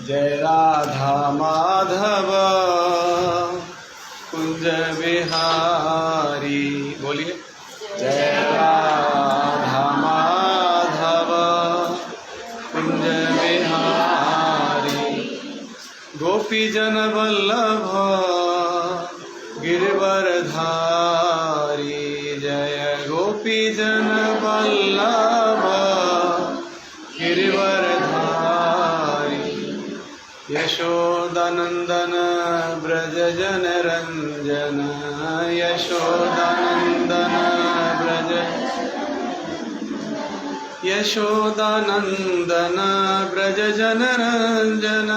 जय राधा माधव कुंज बिहारी। बोलिए जय राधा माधव कुंज बिहारी। गोपी जन वल्लभ गिरवरधारी। जय गोपी जन वल्लभ गिरवरधारी। यशोदानंदन ब्रज जन रंजन। यशोदानंदन ब्रज यशोदानंदन ब्रज जन रंजन।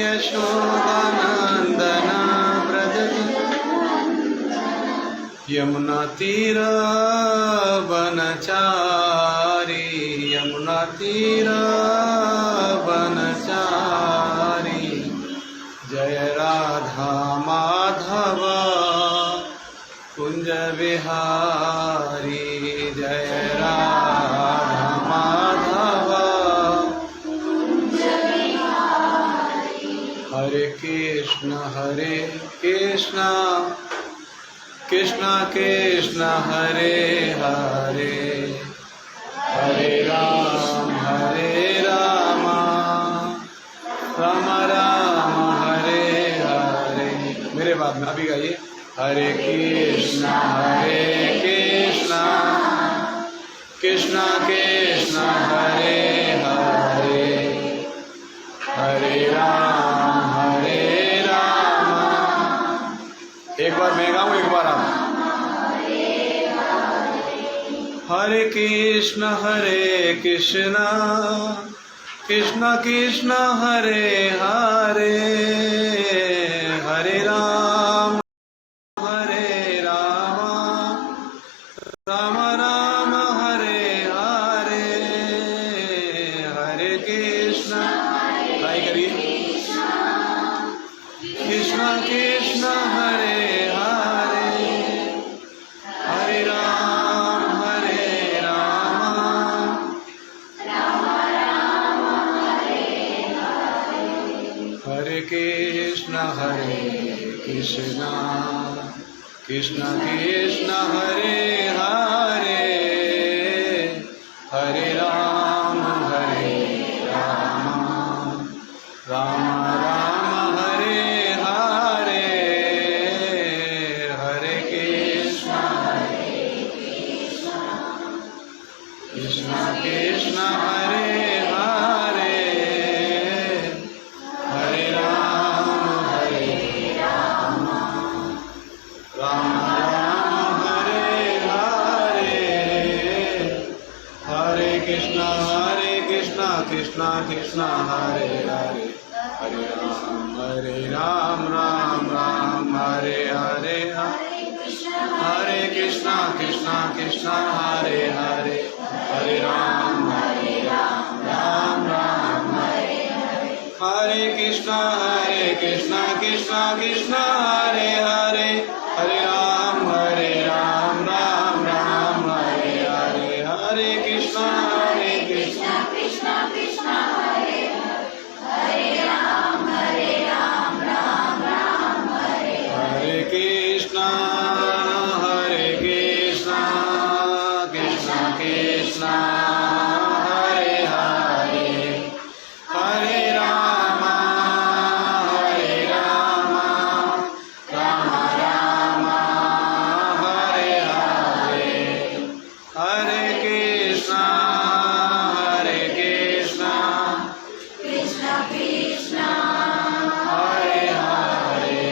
यशोदानंदन ब्रज यमुना तीर बनचारी। यमुना तीर बनचारी। जय राधा माधव कुंज बिहारी। जय राधा माधव हरे कृष्ण कृष्ण कृष्ण हरे हरे हरे राम राम राम हरे हरे। मेरे बाद में अभी गाइए हरे कृष्ण कृष्ण कृष्ण हरे हरे हरे राम। एक बार मैं गाऊं एक बार आप। हरे कृष्ण कृष्ण कृष्ण हरे हरे हरे राम राम राम हरे हरे हरे कृष्ण। ट्राई करिए कृष्ण कृष्ण हरे हरे हरे राम हरे कृष्ण कृष्ण कृष्ण हरे हरे हरे राम राम राम हरे हरे हरे कृष्ण कृष्ण हरे हरे हरे राम राम हरे हरे हरे कृष्ण कृष्ण कृष्ण हरे हरे हरे राम राम हरे हरे हरे कृष्ण कृष्ण हरे हरे हरे राम राम हरे कृष्ण कृष्ण कृष्ण हरे हरे हरे राम राम हरे हरे हरे कृष्ण कृष्ण कृष्ण हरे हरे राम राम हरे कृष्ण कृष्ण कृष्ण हरे हरे हरे राम राम राम हरे हरे हरे कृष्ण कृष्ण कृष्ण हरे हरे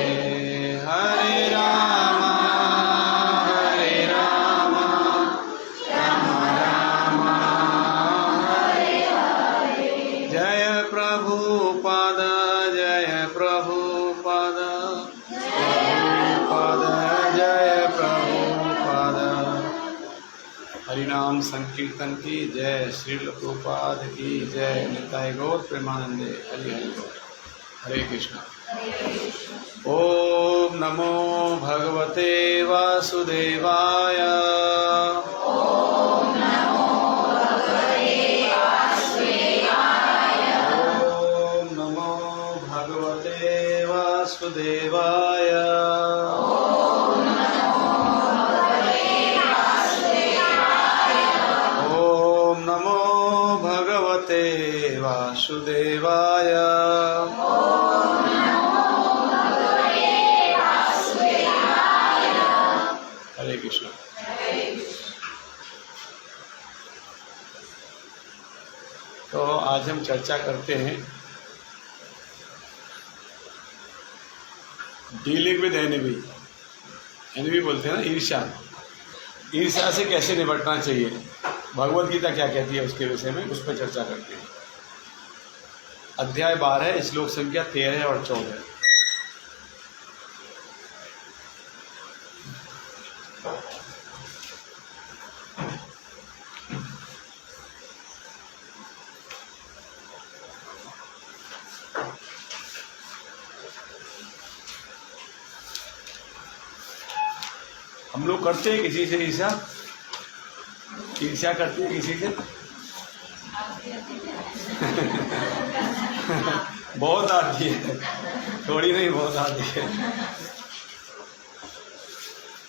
हरे राम राम हरे हरे। जय प्रभुपाद जय प्रभुपाद। हरिनाम संकीर्तन की जय। श्री प्रभुपाद की जय। निताय गौर प्रेमानंदे। हरि हरि बोल। हरे कृष्ण। ओम नमो भगवते वासुदेवाय। ओम नमो भगवते वासुदेवाय। ओम नमो वासुदेवाय। ओम नमो भगवते वासुदेवाय। हरे कृष्ण। तो आज हम चर्चा करते हैं डीलिंग विद एनिमी। एनिमी बोलते हैं ना ईर्ष्या। ईर्ष्या से कैसे निपटना चाहिए, भगवत गीता क्या कहती है उसके विषय में, उस पर चर्चा करते हैं। अध्याय 12 श्लोक संख्या 13 और 14। हम लोग करते हैं किसी से ईर्ष्या? ईर्ष्या करते हैं किसी से? बहुत आती है, थोड़ी नहीं, बहुत आती है।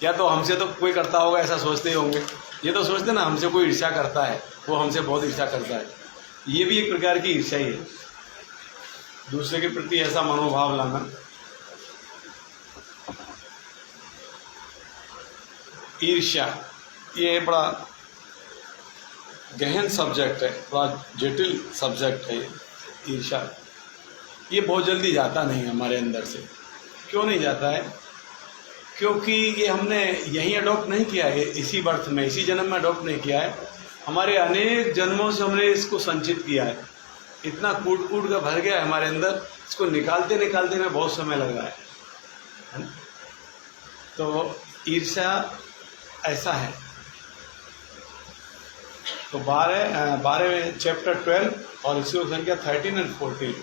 या तो हमसे तो कोई करता होगा, ऐसा सोचते ही होंगे। ये तो सोचते ना हमसे कोई ईर्ष्या करता है, वो हमसे बहुत ईर्ष्या करता है। ये भी एक प्रकार की ईर्ष्या ही है, दूसरे के प्रति ऐसा मनोभाव लाना। ईर्ष्या ये बड़ा गहन सब्जेक्ट है, बड़ा जटिल सब्जेक्ट है। ईर्ष्या ये बहुत जल्दी जाता नहीं हमारे अंदर से। क्यों नहीं जाता है? क्योंकि ये हमने यहीं अडॉप्ट नहीं किया है, इसी बर्थ में, इसी जन्म में अडॉप्ट नहीं किया है। हमारे अनेक जन्मों से हमने इसको संचित किया है। इतना कूट कूट का भर गया है हमारे अंदर, इसको निकालते निकालते में बहुत समय लग रहा है। तो ईर्ष्या ऐसा है। तो 12 में चैप्टर 12 और श्लोक संख्या 13 और 14,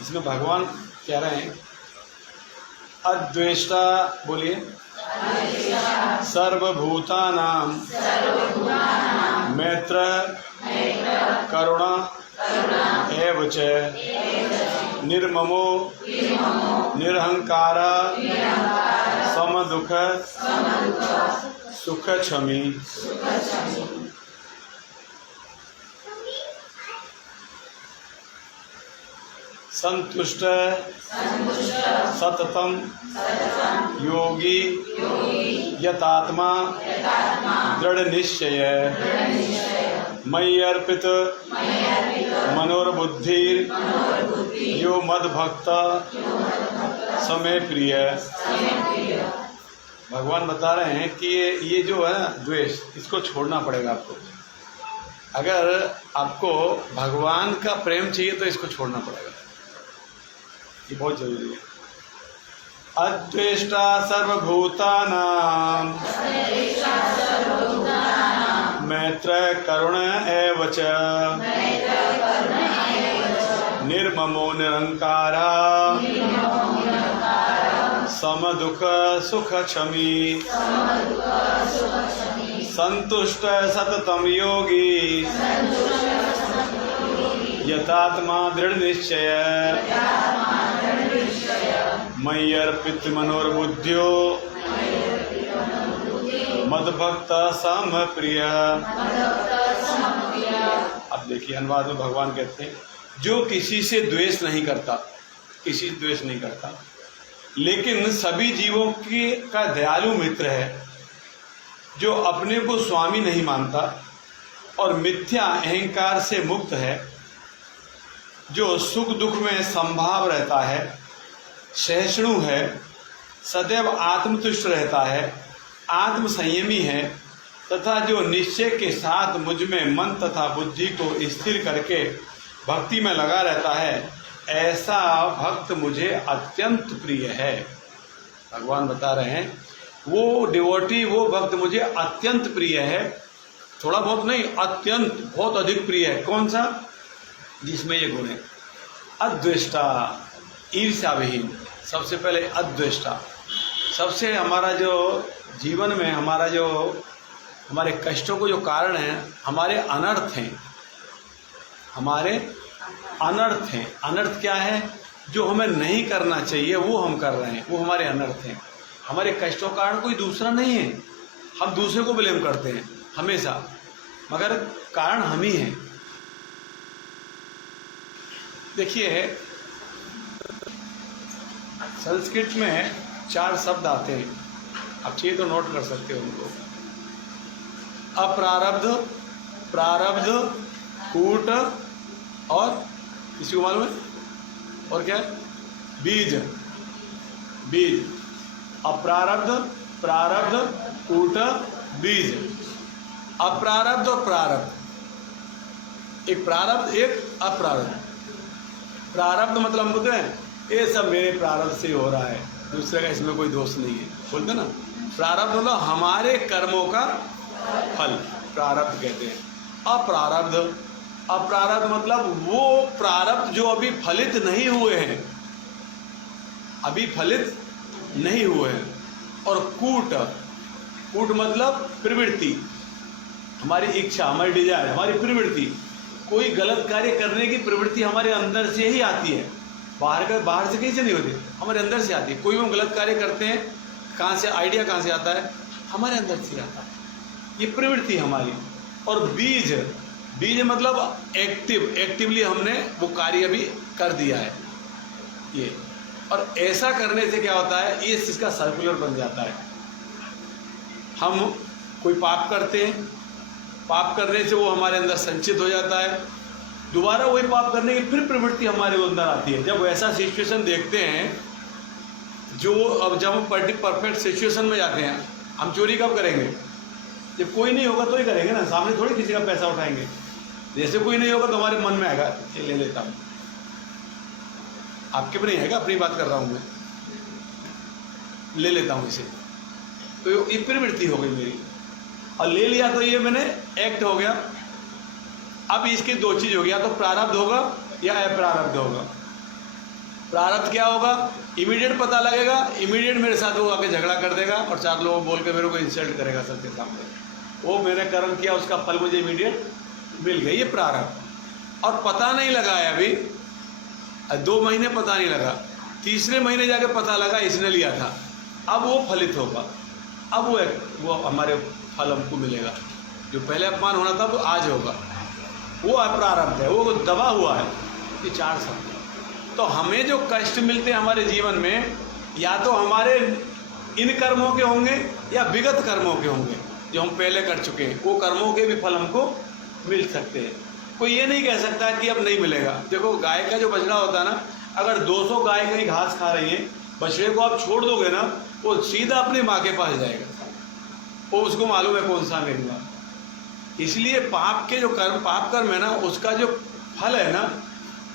इसमें भगवान कह रहे हैं अद्वेष्टा, बोलिए, सर्वभूतानां मैत्र करुणा एव च निर्ममो निरहंकार समदुख सुख क्षमी। संतुष्ट सततम योगी यतात्मा दृढ़ निश्चय मयि अर्पित मनोर्बुद्धिर यो मद्भक्त समय प्रिय। भगवान बता रहे हैं कि ये जो है द्वेष, इसको छोड़ना पड़ेगा आपको। अगर आपको भगवान का प्रेम चाहिए तो इसको छोड़ना पड़ेगा, ये बहुत जरूरी है। अद्वेष्टा सर्वभूतानां मैत्र करुण एव च निर्ममो निरंकारा समदुख सुख क्षमी। संतुष्ट सततम योगी यतात्मा दृढ़ निश्चय मयि अर्पित मनोर्बुद्ध्यो मद्भक्त सम प्रिय। अब देखिए अनुवाद में भगवान कहते हैं जो किसी से द्वेष नहीं करता, किसी से द्वेष नहीं करता, लेकिन सभी जीवों की का दयालु मित्र है, जो अपने को स्वामी नहीं मानता और मिथ्या अहंकार से मुक्त है, जो सुख दुख में संभाव रहता है, सहिष्णु है, सदैव आत्मतुष्ट रहता है, आत्म संयमी है, तथा जो निश्चय के साथ मुझ में मन तथा बुद्धि को स्थिर करके भक्ति में लगा रहता है, ऐसा भक्त मुझे अत्यंत प्रिय है। भगवान बता रहे हैं वो डिवोटी, वो भक्त मुझे अत्यंत प्रिय है। थोड़ा बहुत नहीं, अत्यंत, बहुत अधिक प्रिय है। कौन सा? जिसमें ये गुण है। अद्वेष्टा, ईर्ष्या विहीन। सबसे पहले अद्वेष्टा। सबसे हमारा जो जीवन में हमारे कष्टों को जो कारण है, हमारे अनर्थ हैं, हमारे अनर्थ हैं। अनर्थ क्या है? जो हमें नहीं करना चाहिए वो हम कर रहे हैं, वो हमारे अनर्थ हैं। हमारे कष्टों का कारण कोई दूसरा नहीं है, हम दूसरे को ब्लेम करते हैं हमेशा, मगर कारण हम ही हैं। देखिए, संस्कृत में 4 शब्द आते हैं, आप चाहिए तो नोट कर सकते हो उनको। अप्रारब्ध, प्रारब्ध, कूट और किसी को मालूम है और क्या है? बीज। बीज, अप्रारब्ध, प्रारब्ध, कूट, बीज। अप्रारब्ध और प्रारब्ध, एक प्रारब्ध एक अप्रारब्ध। प्रारब्ध मतलब हम बोलते हैं ये सब मेरे प्रारब्ध से हो रहा है, दूसरे का इसमें कोई दोष नहीं है, बोलते ना। प्रारब्ध मतलब हमारे कर्मों का फल, प्रारब्ध कहते हैं। अप्रारब्ध, अप्रारब्ध मतलब वो प्रारब्ध जो अभी फलित नहीं हुए हैं, अभी फलित नहीं हुए हैं। और कूट, कूट मतलब प्रवृत्ति, हमारी इच्छा, हमारी डिजायर, हमारी प्रवृत्ति। कोई गलत कार्य करने की प्रवृत्ति हमारे अंदर से ही आती है, बाहर से कहीं से नहीं होती, हमारे अंदर से आती है। कोई भी हम गलत कार्य करते हैं, कहाँ से आइडिया कहाँ से आता है? हमारे अंदर से आता है, ये प्रवृत्ति हमारी। और बीज, बीज मतलब एक्टिवली हमने वो कार्य भी कर दिया है ये। और ऐसा करने से क्या होता है, ये इसका सर्कुलर बन जाता है। हम कोई पाप करते हैं, पाप करने से वो हमारे अंदर संचित हो जाता है, दोबारा वही पाप करने की फिर प्रवृत्ति हमारे अंदर आती है। जब वैसा सिचुएशन देखते हैं, जो अब जब हम परफेक्ट सिचुएशन में जाते हैं, हम चोरी कब करेंगे? जब कोई नहीं होगा तो ही करेंगे ना, सामने थोड़ी किसी का पैसा उठाएंगे। जैसे कोई नहीं होगा तो हमारे मन में आएगा ये ले लेता हूँ, आपके भी नहीं आएगा, अपनी बात कर रहा हूँ मैं, ले लेता हूँ इसे, तो ये प्रवृत्ति हो गई मेरी, और ले लिया तो ये मैंने एक्ट हो गया। अब इसकी 2 चीज़ हो गया, तो प्रारब्ध होगा या अप्रारब्ध होगा। प्रारब्ध क्या होगा? इमीडिएट पता लगेगा, इमीडिएट मेरे साथ वो आके झगड़ा कर देगा और 4 लोग बोल के मेरे को इंसल्ट करेगा सबके सामने। वो मैंने कर्म किया, उसका फल मुझे इमीडिएट मिल गया, ये प्रारब्ध। और पता नहीं लगा है अभी, 2 महीने पता नहीं लगा, तीसरे महीने जाके पता लगा इसने लिया था, अब वो फलित होगा, अब वो हमारे फल हमको मिलेगा। जो पहले अपमान होना था वो आज होगा, वो अप्रारब्ध है, वो दबा हुआ है। ये 4 शब्द। तो हमें जो कष्ट मिलते हैं हमारे जीवन में, या तो हमारे इन कर्मों के होंगे या विगत कर्मों के होंगे जो हम पहले कर चुके हैं, वो कर्मों के भी फल हमको मिल सकते हैं। कोई ये नहीं कह सकता कि अब नहीं मिलेगा। देखो, गाय का जो बछड़ा होता है ना, अगर 200 गाय कहीं घास खा रही है, बछड़े को आप छोड़ दोगे ना, वो सीधा अपनी माँ के पास जाएगा, वो उसको मालूम है कौन सा मिलेगा। इसलिए पाप के जो कर्म, पाप कर्म है ना, उसका जो फल है ना,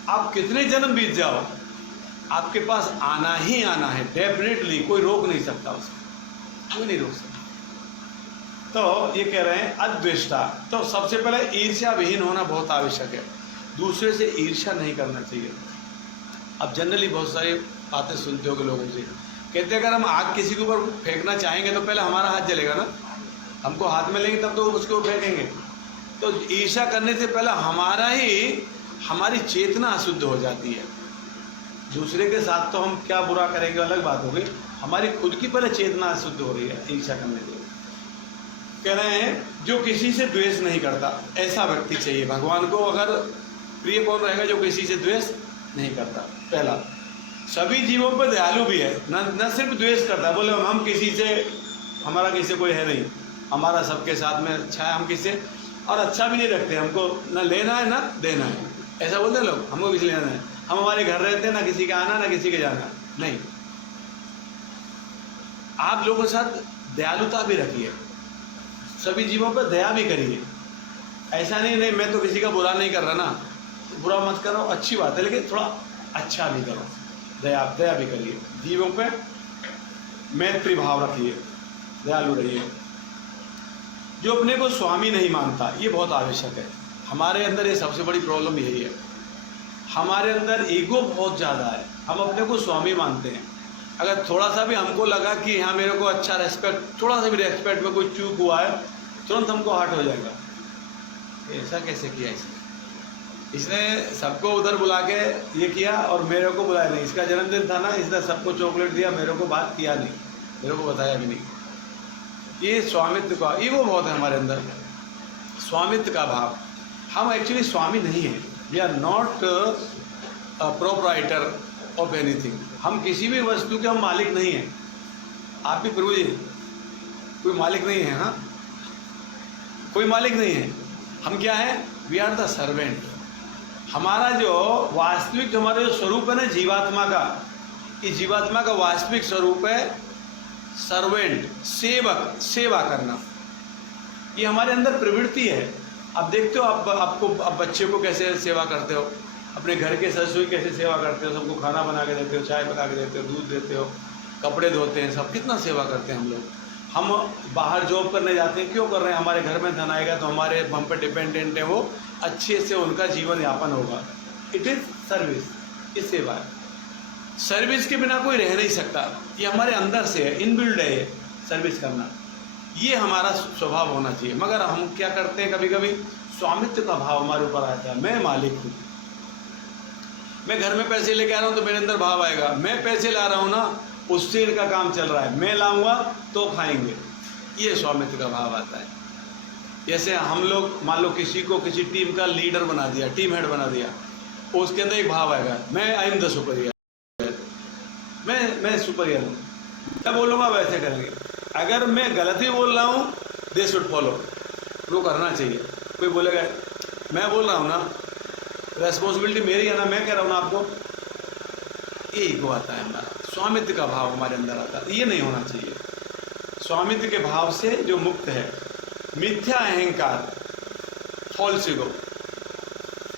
आप कितने जन्म बीत जाओ, आपके पास आना ही आना है, डेफिनेटली, कोई रोक नहीं सकता उसको, कोई नहीं रोक सकता। तो ये कह रहे हैं अद्वेष्टा। तो सबसे पहले ईर्ष्या विहीन होना बहुत आवश्यक है, दूसरे से ईर्ष्या नहीं करना चाहिए। अब जनरली बहुत सारी बातें सुनते हो कि लोगों से कहते हैं अगर हम आग किसी के ऊपर फेंकना चाहेंगे तो पहले हमारा हाथ जलेगा ना, हमको हाथ में लेंगे तब तो उसके ऊपर फेंकेंगे। तो ईर्ष्या करने से पहले हमारी चेतना अशुद्ध हो जाती है। दूसरे के साथ तो हम क्या बुरा करेंगे अलग बात होगी, हमारी खुद की पहले चेतना अशुद्ध हो रही है ईर्ष्या करने से। कह रहे हैं जो किसी से द्वेष नहीं करता, ऐसा व्यक्ति चाहिए भगवान को। अगर प्रिय कौन रहेगा? जो किसी से द्वेष नहीं करता। पहला, सभी जीवों पर दयालु भी है, न सिर्फ द्वेष करता, बोले हम किसी से, हमारा किसी से कोई है नहीं, हमारा सबके साथ में अच्छा है, हम किसी से और अच्छा भी नहीं रखते, हमको न लेना है ना देना है, ऐसा बोलते हैं लोग, हमको किसी लेना है। हम हमारे घर रहते हैं, ना किसी का आना ना किसी के जाना। नहीं, आप लोगों के साथ दयालुता भी रखिए, सभी जीवों पर दया भी करिए। ऐसा नहीं मैं तो किसी का बुरा नहीं कर रहा ना, बुरा मत करो, अच्छी बात है, लेकिन थोड़ा अच्छा भी करो, दया भी करिए, जीवों पे मैत्री भाव रखिए, दयालु रहिए। जो अपने को स्वामी नहीं मानता, ये बहुत आवश्यक है। हमारे अंदर ये सबसे बड़ी प्रॉब्लम यही है, हमारे अंदर ईगो बहुत ज़्यादा है, हम अपने को स्वामी मानते हैं। अगर थोड़ा सा भी हमको लगा कि हाँ मेरे को अच्छा रेस्पेक्ट, थोड़ा सा भी रेस्पेक्ट में कोई चूक हुआ है, तुरंत हमको हर्ट हो जाएगा, ऐसा कैसे किया इसने, इसने सबको उधर बुला के ये किया और मेरे को बुलाया नहीं। इसका जन्मदिन था ना, इसने सबको चॉकलेट दिया, मेरे को बात किया नहीं, मेरे को बताया भी नहीं। ये स्वामित्व का ईगो बहुत है हमारे अंदर, स्वामित्व का भाव। हम एक्चुअली स्वामी नहीं हैं, we are not proprietor of anything. हम किसी भी वस्तु के हम मालिक नहीं हैं। आप भी प्रभु जी कोई मालिक नहीं है, हाँ कोई मालिक नहीं है। हम क्या है? We are the servant. हमारा जो वास्तविक हमारा जो स्वरूप है ना जीवात्मा का, इस जीवात्मा का वास्तविक स्वरूप है सर्वेंट, सेवक, सेवा करना। ये हमारे अंदर प्रवृत्ति है। आप देखते हो, आप बच्चे को कैसे सेवा करते हो, अपने घर के सदस्यों की कैसे सेवा करते हो, सबको खाना बना के देते हो, चाय बना के देते हो, दूध देते हो, कपड़े धोते हैं, सब कितना सेवा करते हैं हम लोग। हम बाहर जॉब करने जाते हैं, क्यों कर रहे हैं? हमारे घर में धन आएगा तो हमारे हम पे डिपेंडेंट है, वो अच्छे से उनका जीवन यापन होगा। इट इज़ सर्विस, ये सेवा है। सर्विस के बिना कोई रह नहीं सकता, ये हमारे अंदर से है, इनबिल्ड है ये सर्विस करना। ये हमारा स्वभाव होना चाहिए। मगर हम क्या करते हैं, कभी कभी स्वामित्व का भाव हमारे ऊपर आता है। मैं मालिक हूँ, मैं घर में पैसे लेके आ रहा हूँ तो मेरे अंदर भाव आएगा, मैं पैसे ला रहा हूँ ना, उससे इनका काम चल रहा है, मैं लाऊंगा तो खाएंगे, ये स्वामित्व का भाव आता है। जैसे हम लोग मान लो किसी को किसी टीम का लीडर बना दिया, टीम हेड बना दिया, उसके अंदर एक भाव आएगा, मैं आई एम द सुपरियर, मैं सुपरियर हूँ, मैं बोलूँगा वैसे करेंगे। अगर मैं गलत ही बोल रहा हूँ, दे शुड फॉलो, वो करना चाहिए। कोई बोलेगा मैं बोल रहा हूँ ना, रेस्पॉन्सिबिलिटी मेरी है ना, मैं कह रहा हूँ ना आपको, ये ईगो आता है हमारा, स्वामित्व का भाव हमारे अंदर आता है। ये नहीं होना चाहिए। स्वामित्व के भाव से जो मुक्त है, मिथ्या अहंकार, फॉल्स ईगो,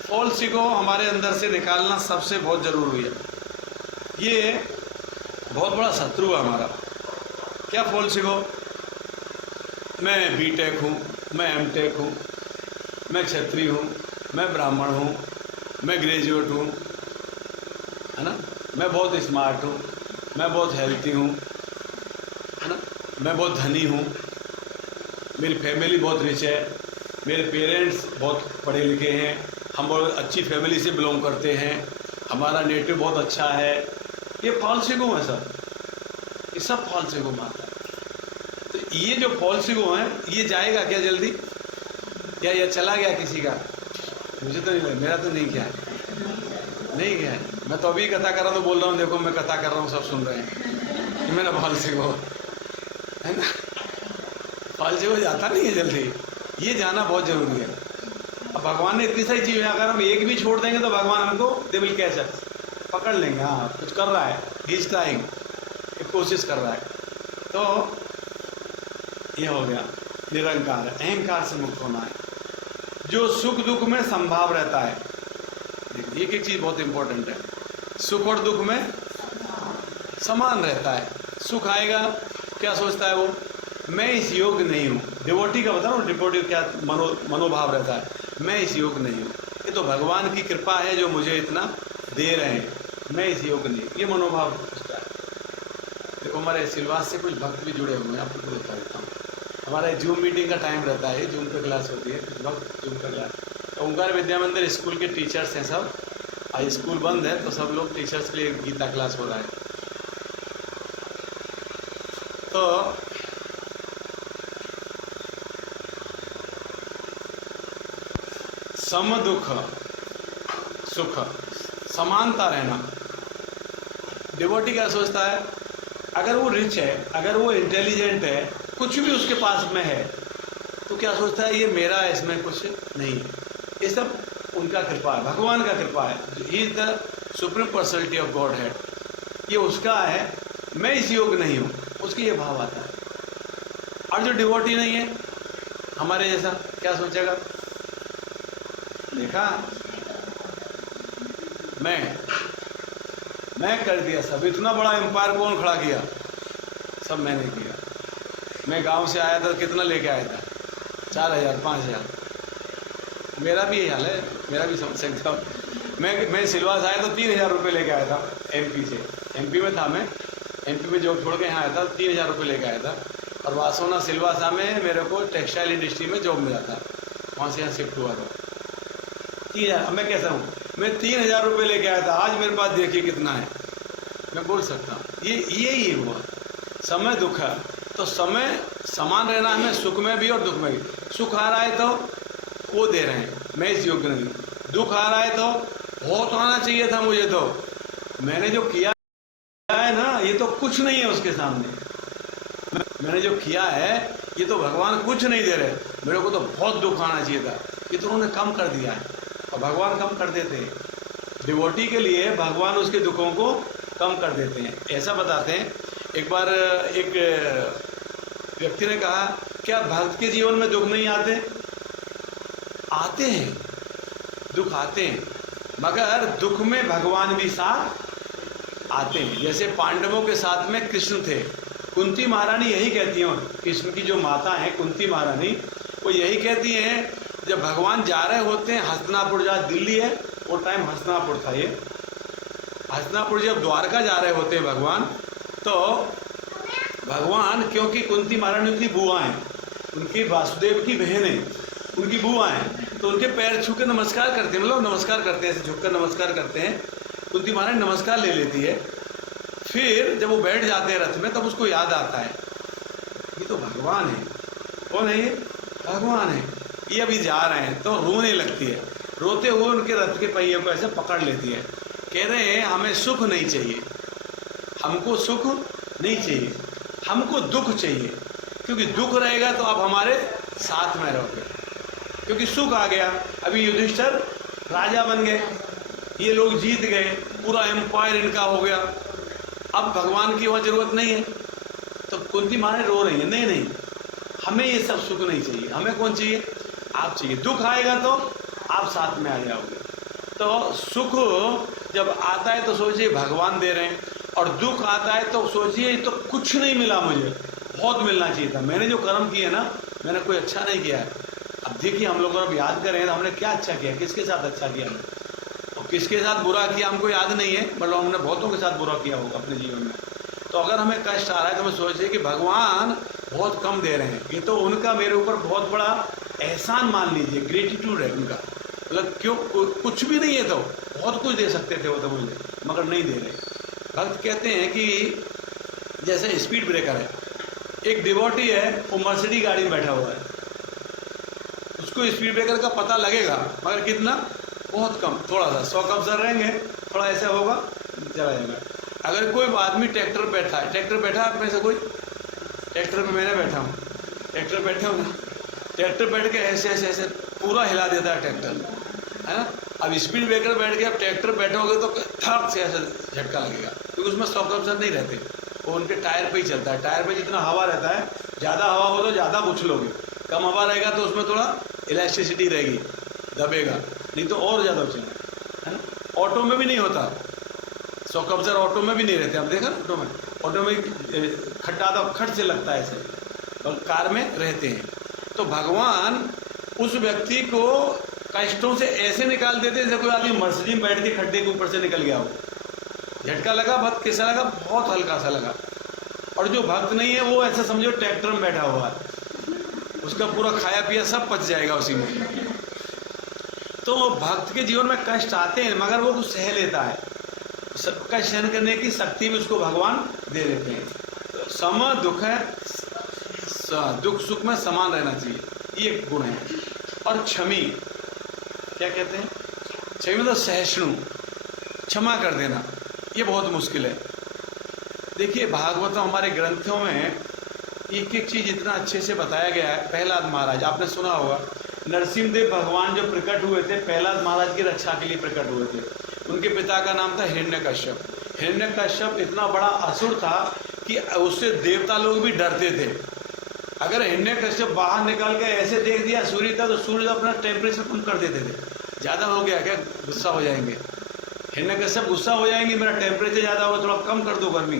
फॉल्स ईगो हमारे अंदर से निकालना सबसे बहुत ज़रूरी है। ये बहुत बड़ा शत्रु है हमारा। क्या फॉल्स ईगो? मैं बीटेक हूँ, मैं एमटेक हूँ, मैं क्षत्रिय हूँ, मैं ब्राह्मण हूँ, मैं ग्रेजुएट हूँ, है ना, मैं बहुत स्मार्ट हूँ, मैं बहुत हेल्थी हूँ, है ना, मैं बहुत धनी हूँ, मेरी फैमिली बहुत रिच है, मेरे पेरेंट्स बहुत पढ़े लिखे हैं, हम बहुत अच्छी फैमिली से बिलोंग करते हैं, हमारा नेटिव बहुत अच्छा है। ये फॉल्स ईगो है सब, ये सब फॉल्स ईगो में आता है। तो ये जो फॉल्स ईगो है, ये जाएगा क्या जल्दी? क्या ये चला गया किसी का? मुझे तो नहीं लगा, मेरा तो नहीं गया है, नहीं गया है। मैं तो अभी कथा कर रहा हूँ तो बोल रहा हूँ, देखो मैं कथा कर रहा हूँ, सब सुन रहे हैं कि मेरा फॉल्स ईगो है ना। फॉल्स ईगो जाता नहीं है जल्दी, ये जाना बहुत ज़रूरी है। अब भगवान ने इतनी सारी चीज़ें, अगर हम एक भी छोड़ देंगे तो भगवान हमको दे विल कैच अस, पकड़ लेंगे। हाँ कुछ कर रहा है, ही इज ट्राइंग, एक कोशिश कर रहा है। तो ये हो गया निरंकार, अहंकार से मुक्त होना है, जो सुख दुख में संभाव रहता है। एक एक चीज़ बहुत इंपॉर्टेंट है, सुख और दुख में समान रहता है। सुख आएगा, क्या सोचता है वो, मैं इस योग्य नहीं हूँ। डिवोटी का बता रहा हूँ, डिवोटी क्या मनोभाव रहता है, मैं इस योग्य नहीं हूँ, ये तो भगवान की कृपा है जो मुझे इतना दे रहे हैं, मैं इस योग्य नहीं, ये मनोभाव सोचता है। देखो हमारे सिलवास से कुछ भक्त भी जुड़े हुए हैं, आपको बता देता हूँ। हमारा जूम मीटिंग का टाइम रहता है, जूम पे क्लास होती है, कुछ वक्त जूम का क्लास। तो ओंकार विद्या मंदिर स्कूल के टीचर्स हैं सब, आज स्कूल बंद है तो सब लोग टीचर्स के लिए गीता क्लास हो रहा है। तो सम दुख सुख, समानता रहना। डिवोटी क्या सोचता है, अगर वो रिच है, अगर वो इंटेलिजेंट है, कुछ भी उसके पास में है, तो क्या सोचता है, ये मेरा है, इसमें कुछ नहीं है, ये सब उनका कृपा है, भगवान का कृपा है। He is the supreme personality of God head, ये उसका है, मैं इस योग्य नहीं हूँ, उसकी ये भाव आता है। और जो डिवोटी नहीं है हमारे जैसा, क्या सोचेगा, देखा मैं कर दिया सब, इतना बड़ा एम्पायर कौन खड़ा किया, सब मैंने किया। मैं गांव से आया था, कितना लेके आया था, 4000 5000, मेरा भी यही हाल है, मेरा भी समझ सकता हूँ। मैं सिलवास आया तो 3000 रुपये लेके आया था एमपी से, एमपी में था मैं, एमपी में जॉब छोड़ के यहाँ आया था, 3000 रुपये लेके आया था। और वासोना सिलवासा में मेरे को टेक्सटाइल इंडस्ट्री में जॉब मिला था, वहाँ से यहाँ शिफ्ट हुआ था। 3000, मैं कैसा हूँ, मैं 3000 रुपये लेके आया था, आज मेरे पास देखिए कितना है, मैं बोल सकता हूँ। ये यही हुआ, समय दुख है। तो समय समान रहना हमें, सुख में भी और दुख में भी। सुख आ रहा है तो वो दे रहे हैं, मैं इस योग्य नहीं। दुख आ रहा है तो बहुत आना चाहिए था मुझे, तो मैंने जो किया है ना, ये तो कुछ नहीं है उसके सामने। मैंने जो किया है ये तो भगवान कुछ नहीं दे रहे, मेरे को तो बहुत दुख आना चाहिए था, ये तो उन्होंने कम कर दिया है। और भगवान कम कर देते हैं डिवोटी के लिए, भगवान उसके दुखों को कम कर देते हैं। ऐसा बताते हैं, एक बार एक व्यक्ति ने कहा, क्या भक्त के जीवन में दुख नहीं आते? आते हैं, दुख आते हैं, मगर दुख में भगवान भी साथ आते हैं। जैसे पांडवों के साथ में कृष्ण थे। कुंती महारानी यही कहती हैं, कृष्ण की जो माता है कुंती महारानी, वो यही कहती हैं, जब भगवान जा रहे होते हैं हस्तिनापुर, जहाँ दिल्ली है वो टाइम हस्तिनापुर था, ये हस्तिनापुर जब द्वारका जा रहे होते हैं भगवान, तो भगवान, क्योंकि कुंती महारानी उनकी बुआ हैं, उनकी वासुदेव की बहन है, उनकी बुआ हैं, तो उनके पैर छू के नमस्कार करते हैं, मतलब नमस्कार करते हैं, ऐसे झुककर नमस्कार करते हैं। कुंती महारानी नमस्कार ले लेती है। फिर जब वो बैठ जाते हैं रथ में, तब उसको याद आता है ये तो भगवान है। कौन है ये? भगवान है। ये अभी जा रहे हैं, तो रोने लगती है, रोते हुए उनके रथ के पहिए को ऐसे पकड़ लेती है। कह रहे हैं हमें सुख नहीं चाहिए, हमको सुख नहीं चाहिए, हमको दुख चाहिए, क्योंकि दुख रहेगा तो आप हमारे साथ में रहोगे। क्योंकि सुख आ गया, अभी युधिष्ठिर राजा बन गए, ये लोग जीत गए, पूरा एम्पायर इनका हो गया, अब भगवान की वहाँ जरूरत नहीं है। तो कुंती महारानी रो रही है, नहीं नहीं, हमें ये सब सुख नहीं चाहिए, हमें कौन चाहिए? आप चाहिए। दुख आएगा तो आप साथ में आ जाओगे। तो सुख जब आता है तो सोचिए भगवान दे रहे हैं, और दुख आता है तो सोचिए तो कुछ नहीं मिला मुझे, बहुत मिलना चाहिए था, मैंने जो कर्म किए ना, मैंने कोई अच्छा नहीं किया है। अब देखिए हम लोग अब याद करें तो हमने क्या अच्छा किया, किसके साथ अच्छा किया हमने, और किसके साथ बुरा किया हमको याद नहीं है, मतलब हमने बहुतों के साथ बुरा किया होगा अपने जीवन में। तो अगर हमें कष्ट आ रहा है तो हमें सोचिए कि भगवान बहुत कम दे रहे हैं, ये तो उनका मेरे ऊपर बहुत बड़ा एहसान मान लीजिए, ग्रेटिट्यूड है उनका। मतलब क्यों, कुछ भी नहीं है तो बहुत कुछ दे सकते थे वो तो मुझे, मगर नहीं दे रहे। भक्त कहते हैं कि जैसे स्पीड ब्रेकर है, एक डिवोटी है वो मर्सिडीज गाड़ी में बैठा हुआ है, उसको स्पीड ब्रेकर का पता लगेगा, मगर कितना, बहुत कम, थोड़ा सा 100 कब सर रहेंगे, थोड़ा ऐसा होगा चला जाएगा। अगर कोई आदमी ट्रैक्टर बैठा है, ट्रैक्टर बैठा है आप में से कोई? ट्रैक्टर में मैंने बैठा हूँ, ट्रैक्टर बैठे हो ना, ट्रैक्टर बैठ के ऐसे ऐसे ऐसे पूरा हिला देता है ट्रैक्टर, है ना। अब स्पीड ब्रेकर बैठ के अब ट्रैक्टर बैठोगे तो थक से ऐसे झटका लगेगा, क्योंकि उसमें 100 कब सर नहीं रहते, वो उनके टायर पे ही चलता है। टायर पे जितना हवा रहता है, ज़्यादा हवा हो तो ज़्यादा उछलोगे, कम हवा रहेगा तो उसमें थोड़ा इलास्टिसिटी रहेगी, दबेगा, नहीं तो और ज़्यादा उछलेगा, है ना। ऑटो में भी नहीं होता 100 कब सर, ऑटो में भी नहीं रहते, आप देखा ना, ऑटो में खड्डा तो खट से लगता है ऐसे, और कार में रहते हैं। तो भगवान उस व्यक्ति को कष्टों से ऐसे निकाल देते जैसे कोई आदमी मर्सिडीज में बैठ के खड्डे के ऊपर से निकल गया हो, झटका लगा, भक्त कैसा लगा, बहुत हल्का सा लगा। और जो भक्त नहीं है वो ऐसा समझो ट्रैक्टर में बैठा हुआ है, उसका पूरा खाया पिया सब पच जाएगा उसी में। तो भक्त के जीवन में कष्ट आते हैं, मगर वो कुछ सह लेता है, सबका सहन करने की शक्ति भी उसको भगवान दे देते हैं। तो सम दुख है, दुख सुख में समान रहना चाहिए, ये एक गुण है। और क्षमी, क्या कहते हैं? क्षमी मतलब सहिष्णु, क्षमा कर देना, ये बहुत मुश्किल है। देखिए भागवतम हमारे ग्रंथों में एक एक चीज़ इतना अच्छे से बताया गया है। प्रहलाद महाराज, आपने सुना होगा, नरसिंहदेव भगवान जो प्रकट हुए थे, प्रहलाद महाराज की रक्षा के लिए प्रकट हुए थे। उनके पिता का नाम था हिरण्यकश्यप। हिरण्यकश्यप इतना बड़ा असुर था कि उससे देवता लोग भी डरते थे। अगर हिरण्यकश्यप बाहर निकल के ऐसे देख दिया सूर्य का, तो सूर्य अपना टेम्परेचर कम कर देते थे, ज़्यादा हो गया क्या, गुस्सा हो जाएंगे, हिरण्यकश्यप गुस्सा हो जाएंगे, मेरा टेम्परेचर ज़्यादा हो, थोड़ा कम कर दो, गर्मी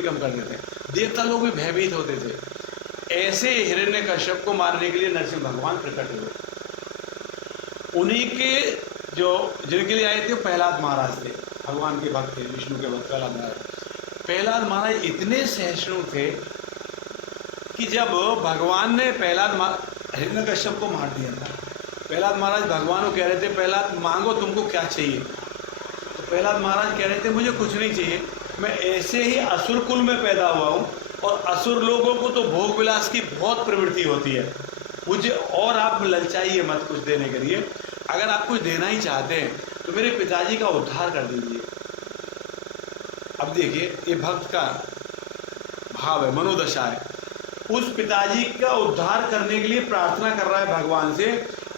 कम कर देते। देवता लोग भी भयभीत होते थे। ऐसे हिरण्यकश्यप को मारने के लिए नरसिंह भगवान प्रकट हुए। उन्हीं के जो जिनके लिए आए थे प्रहलाद महाराज थे, भगवान के भक्त थे, विष्णु के भक्त प्रहलाद महाराज। प्रहलाद महाराज इतने सहिष्णु थे कि जब भगवान ने हिरण्यकश्यप को मार दिया था, प्रहलाद महाराज भगवान को कह रहे थे, प्रहलाद मांगो तुमको क्या चाहिए। तो प्रहलाद महाराज कह रहे थे मुझे कुछ नहीं चाहिए, मैं ऐसे ही असुर कुल में पैदा हुआ हूँ और असुर लोगों को तो भोग विलास की बहुत प्रवृत्ति होती है, मुझे और आप ललचाइए मत कुछ देने के लिए। अगर आप कुछ देना ही चाहते हैं तो मेरे पिताजी का उद्धार कर दीजिए। अब देखिए ये भक्त का भाव है, मनोदशा है। उस पिताजी का उद्धार करने के लिए प्रार्थना कर रहा है भगवान से,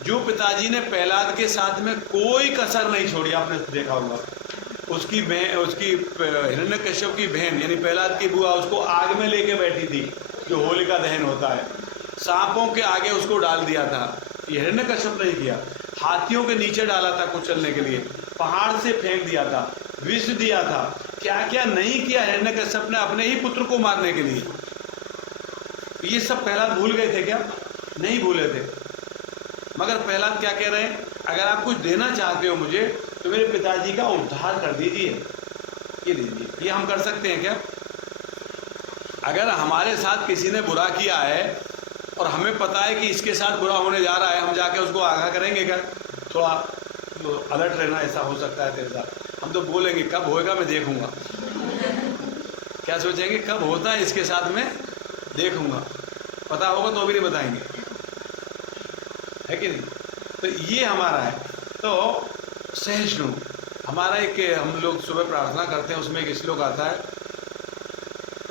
जो पिताजी ने प्रहलाद के साथ में कोई कसर नहीं छोड़ी। आपने देखा होगा उसकी बहन, उसकी हिरण्यकश्यप की बहन यानी प्रहलाद की बुआ उसको आग में लेके बैठी थी, जो होलिका दहन होता है। सांपों के आगे उसको डाल दिया था, ये हिरण्यकश्यप नहीं किया। हाथियों के नीचे डाला था कुचलने के लिए, पहाड़ से फेंक दिया था, विष दिया था, क्या क्या नहीं किया हिरण्यकश्यप ने अपने ही पुत्र को मारने के लिए। ये सब प्रहलाद भूल गए थे क्या? नहीं भूले थे। मगर प्रहलाद क्या कह रहे हैं, अगर आप कुछ देना चाहते हो मुझे तो मेरे पिताजी का उद्धार कर दीजिए, ये दीजिए। ये हम कर सकते हैं क्या? अगर हमारे साथ किसी ने बुरा किया है और हमें पता है कि इसके साथ बुरा होने जा रहा है, हम जाके उसको आगाह करेंगे क्या? थोड़ा अलर्ट रहना, ऐसा हो सकता है तेरे साथ। हम तो बोलेंगे कब होएगा मैं देखूंगा। क्या सोचेंगे कब होता है इसके साथ में देखूंगा, पता होगा तो भी नहीं बताएंगे, है कि नहीं? तो ये हमारा है। तो सहिष्णु हमारा एक, हम लोग सुबह प्रार्थना करते हैं उसमें एक श्लोक आता है,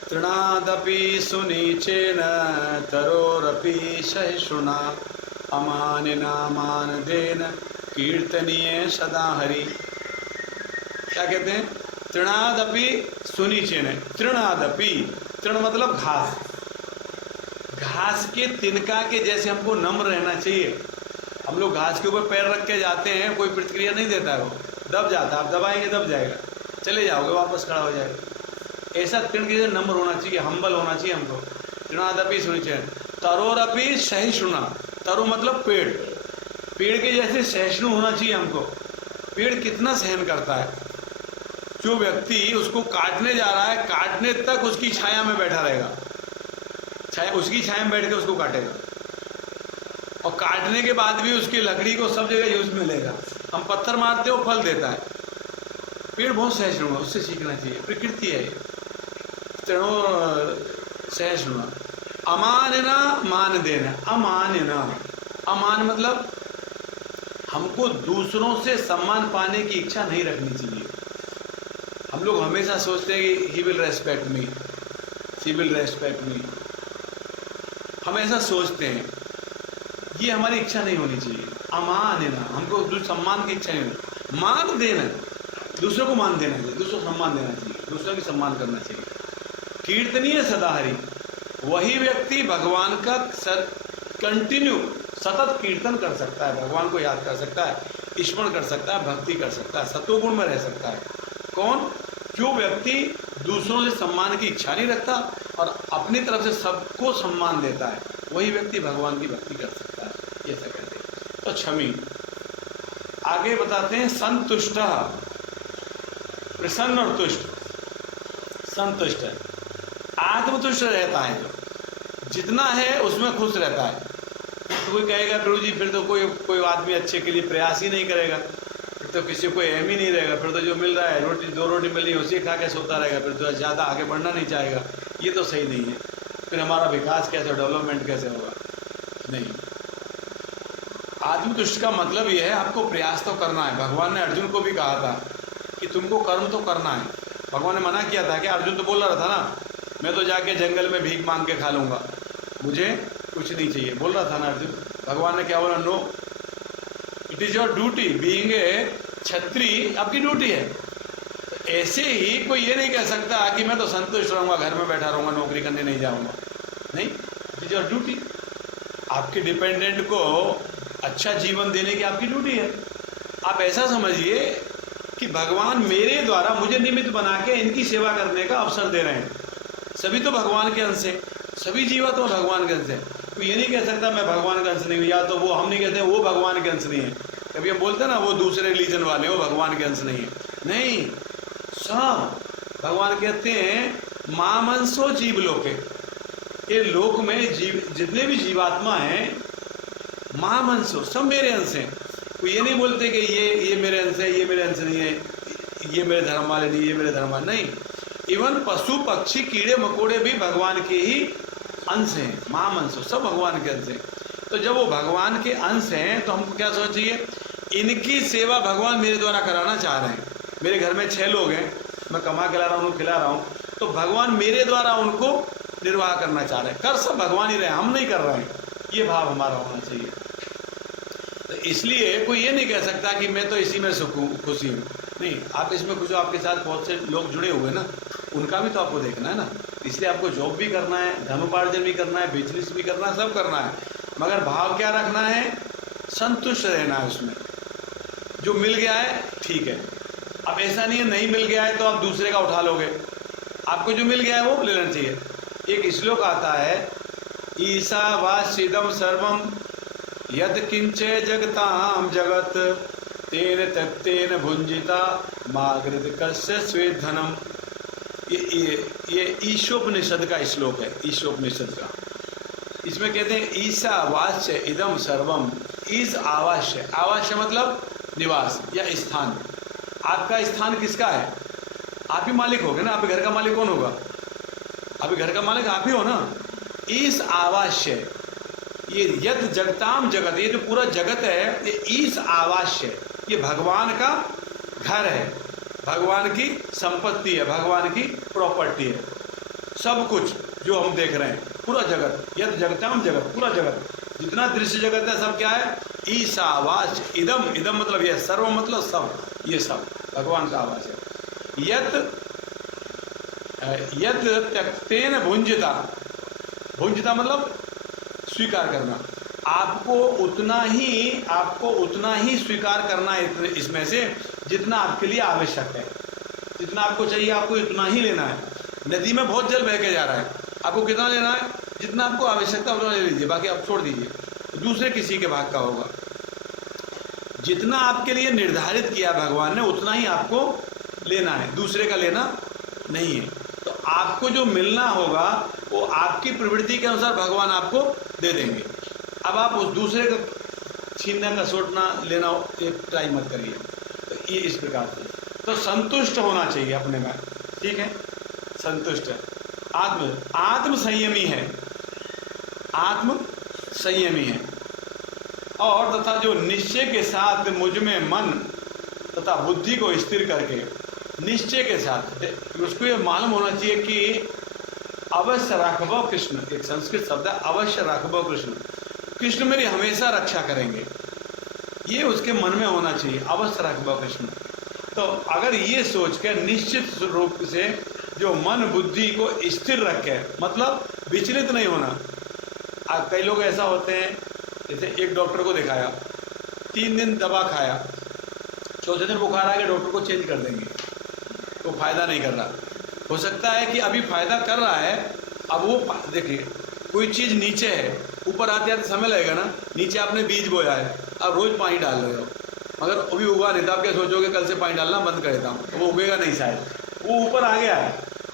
तृणादपि सुनीचेन तरोरपि सहिष्णुना अमानिना मानदेन कीर्तनीय सदा हरि। क्या कहते हैं? तृणादपि सुनीचेन, तृणादपि, तृण मतलब घास, घास के तिनका के जैसे हमको नम्र रहना चाहिए। हम लोग घास के ऊपर पैर रख के जाते हैं, कोई प्रतिक्रिया नहीं देता है, वो दब जाता है, आप दबाएंगे दब जाएगा, चले जाओगे वापस खड़ा हो जाएगा। ऐसा तृण के जैसे नम्र होना चाहिए, हम्बल होना चाहिए हमको। तृणादपि सुनिचेन तरोरपि सहिष्णुना, तरो मतलब पेड़, पेड़ के जैसे सहिष्णु होना चाहिए हमको। पेड़ कितना सहन करता है, जो व्यक्ति उसको काटने जा रहा है, काटने तक उसकी छाया में बैठा रहेगा, छाया, उसकी छाया में बैठ के उसको काटेगा, और काटने के बाद भी उसकी लकड़ी को सब जगह यूज मिलेगा। हम पत्थर मारते हो फल देता है। पेड़ बहुत सहिष्णु है, उससे सीखना चाहिए, प्रकृति है। तृणो सहिष्णु, अमानना मान देना, अमानना, अमान मतलब हमको दूसरों से सम्मान पाने की इच्छा नहीं रखनी चाहिए। हम लोग हमेशा सोचते हैं कि he will respect me, she will respect मी, हम ऐसा सोचते हैं, ये हमारी इच्छा नहीं होनी चाहिए। अमानना, हमको दूसरे सम्मान की इच्छा नहीं होनी, मान देना, दूसरों को मान देना चाहिए, दूसरों को सम्मान देना चाहिए, दूसरों की सम्मान करना चाहिए। कीर्तनीय सदा हरि, वही व्यक्ति भगवान का कंटिन्यू सतत कीर्तन कर सकता है, भगवान को याद कर सकता है, स्मरण कर सकता है, भक्ति कर सकता है, सत्वगुण में रह सकता है। कौन? जो व्यक्ति दूसरों से सम्मान की इच्छा नहीं रखता और अपनी तरफ से सबको सम्मान देता है, वही व्यक्ति भगवान की भक्ति कर सकता है, ये ऐसा कहते हैं। तो क्षमी आगे बताते हैं, संतुष्ट, प्रसन्न और तुष्ट। संतुष्ट है, आत्मतुष्ट रहता है, जो जितना है उसमें खुश रहता है। तो कोई कहेगा प्रभु जी फिर तो कोई आदमी अच्छे के लिए प्रयास ही नहीं करेगा, फिर तो किसी को अहम ही नहीं रहेगा, फिर तो जो मिल रहा है रोटी, 2 रोटी मिल रही है उसी खा के सोता रहेगा, फिर तो ज़्यादा आगे बढ़ना नहीं चाहेगा। ये तो सही नहीं है, फिर हमारा विकास कैसे, डेवलपमेंट कैसे होगा? नहीं। आत्मतुष्ट का मतलब यह है आपको प्रयास तो करना है। भगवान ने अर्जुन को भी कहा था कि तुमको कर्म तो करना है। भगवान ने मना किया था कि अर्जुन तो बोल रहा था ना, मैं तो जाके जंगल में भीख मांग के खा लूँगा, मुझे कुछ नहीं चाहिए, बोल रहा था ना अर्जुन। भगवान ने क्या बोला? No, it is your duty, being a kshatriya आपकी ड्यूटी है। तो ऐसे ही कोई ये नहीं कह सकता कि मैं तो संतुष्ट रहूँगा, घर में बैठा रहूँगा, नौकरी करने नहीं जाऊँगा। नहीं, इट इज़ योर ड्यूटी। आपके डिपेंडेंट को अच्छा जीवन देने की आपकी ड्यूटी है। आप ऐसा समझिए कि भगवान मेरे द्वारा मुझे निमित्त बना के इनकी सेवा करने का अवसर दे रहे हैं। सभी तो भगवान के अंश हैं, सभी जीवात्मा तो भगवान के अंश हैं। कोई ये नहीं कह सकता मैं भगवान का अंश नहीं हूँ, या तो वो हम नहीं कहते वो भगवान के अंश नहीं है। कभी हम बोलते हैं ना वो दूसरे रिलीजन वाले वो भगवान के अंश नहीं है। नहीं, सब भगवान कहते हैं मामंसो जीव लोके, ये लोक में जीव जितने भी जीवात्मा हैं महामंसो, सब मेरे अंश हैं। कोई ये नहीं बोलते कि ये मेरे अंश है, ये मेरे अंश नहीं है, ये मेरे धर्म वाले नहीं, ये मेरे धर्म वाले नहीं। इवन पशु पक्षी कीड़े मकोड़े भी भगवान के ही अंश हैं, महामंसो, सब भगवान के अंश हैं। तो जब वो भगवान के अंश हैं तो हमको क्या सोचिए, इनकी सेवा भगवान मेरे द्वारा कराना चाह रहे हैं। मेरे घर में 6 लोग हैं, मैं कमा के ला रहा हूँ, उनको खिला रहा हूँ, तो भगवान मेरे द्वारा उनको निर्वाह करना चाह रहे हैं। कर सब भगवान ही रहे, हम नहीं कर रहे हैं, ये भाव हमारा होना चाहिए। तो इसलिए कोई ये नहीं कह सकता कि मैं तो इसी में सुख हूँ, खुशी हूँ। नहीं, आप इसमें खुश हो, आपके साथ बहुत से लोग जुड़े हुए ना, उनका भी तो आपको देखना है ना। इसलिए आपको जॉब भी करना है, धनोपार्जन भी करना है, बिजनेस भी करना है, सब करना है, मगर भाव क्या रखना है, संतुष्ट रहना है उसमें। जो मिल गया है ठीक है। अब ऐसा नहीं है नहीं मिल गया है तो आप दूसरे का उठा लोगे, आपको जो मिल गया है वो ले लेना चाहिए। एक श्लोक आता है, ईशावास्यदं सर्वं यद किंचे जगताम जगत तेन तत्तेन भुंजिता मागृत कस्य स्वेद धनम। ये ईशोपनिषद का श्लोक है, ईशोपनिषद का। इसमें कहते हैं ईशावास्य इदम सर्वम, ईश आवास्य, आवास्य मतलब निवास या स्थान। आपका स्थान किसका है, आप ही मालिक होगे ना। आपके घर का मालिक कौन होगा, अभी घर का मालिक आप ही हो ना। ईश आवास्य, ये यद जगताम जगत, ये जो पूरा जगत है ये ईश आवास्य, ये भगवान का घर है, भगवान की संपत्ति है, भगवान की प्रॉपर्टी है। सब कुछ जो हम देख रहे हैं, पूरा जगत, यद जगताम जगत, पूरा जगत, जितना दृश्य जगत है सब क्या है, ईशावास इदम, इदम मतलब यह, सर्व मतलब सब, ये सब भगवान का आवास है। यद त्यक्तेन भुंजिता, भुंजिता मतलब स्वीकार करना, आपको उतना ही स्वीकार करना है इसमें से जितना आपके लिए आवश्यक है। जितना आपको चाहिए आपको इतना ही लेना है। नदी में बहुत जल बह के जा रहा है, आपको कितना लेना है, जितना आपको आवश्यकता उतना ले लीजिए, बाकी आप छोड़ दीजिए, दूसरे किसी के भाग का होगा। जितना आपके लिए निर्धारित किया भगवान ने उतना ही आपको लेना है, दूसरे का लेना नहीं है। तो आपको जो मिलना होगा वो आपकी प्रवृत्ति के अनुसार भगवान आपको दे देंगे। अब आप उस दूसरे का छीनने का सोचना लेना एक ट्राई मत करिए। तो ये इस प्रकार से तो संतुष्ट होना चाहिए अपने में, ठीक है, संतुष्ट है, आत्म संयमी है, आत्म संयमी है। और तथा जो निश्चय के साथ मुझ में मन तथा बुद्धि को स्थिर करके, निश्चय के साथ उसको ये मालूम होना चाहिए कि अवश्य राघव कृष्ण, एक संस्कृत शब्द है अवश्य राघव कृष्ण, कृष्ण मेरी हमेशा रक्षा करेंगे, ये उसके मन में होना चाहिए, अवश्य राघव कृष्ण। तो अगर ये सोच के निश्चित रूप से जो मन बुद्धि को स्थिर रखे, मतलब विचलित नहीं होना। कई लोग ऐसा होते हैं, जैसे एक डॉक्टर को दिखाया, 3 दिन दवा खाया, चौथे दिन बुखार आ गया, डॉक्टर को चेंज कर देंगे, तो फायदा नहीं कर रहा। हो सकता है कि अभी फायदा कर रहा है, अब वो देखिए कोई चीज़ नीचे है, ऊपर आते आते समय लगेगा ना। नीचे आपने बीज बोया है, अब रोज़ पानी डाल रहे हो, मगर अभी उगा नहीं था, आप क्या सोचोगे कल से पानी डालना बंद कर देता हूँ, तो वो उगेगा नहीं शायद। वो ऊपर आ गया है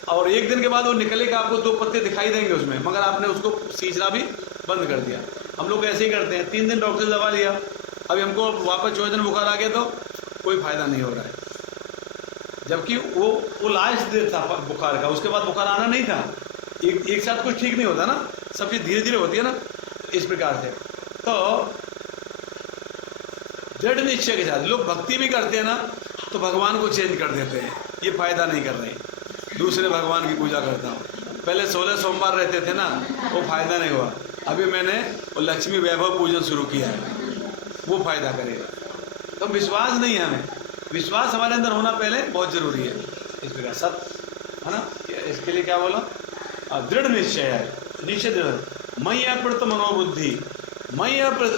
और 1 दिन के बाद वो निकलेगा, आपको 2 पत्ते दिखाई देंगे उसमें, मगर आपने उसको सींचना भी बंद कर दिया। हम लोग ऐसे ही करते हैं, 3 दिन डॉक्टर से दवा लिया, अभी हमको वापस 14 दिन बुखार आ गया तो कोई फ़ायदा नहीं हो रहा है, जबकि वो लास्ट दिन था बुखार का, उसके बाद बुखार आना नहीं था। एक साथ कुछ ठीक नहीं होता ना, सब चीज़ धीरे धीरे होती है ना, इस प्रकार से। तो दृढ़ निश्चय के साथ लोग भक्ति भी करते हैं ना, तो भगवान को चेंज कर देते हैं, ये फ़ायदा नहीं कर रहे, दूसरे भगवान की पूजा करता हूँ। पहले 16 सोमवार रहते थे ना, वो फ़ायदा नहीं हुआ, अभी मैंने वो लक्ष्मी वैभव पूजन शुरू किया है, वो फ़ायदा करेगा। तो विश्वास नहीं है हमें, विश्वास हमारे अंदर होना पहले बहुत ज़रूरी है, इस प्रकार सब है ना। इसके लिए क्या बोला, दृढ़ निश्चय है, निश्चय दृढ़। मई अर्पित मनोबुद्धि, मई अर्पित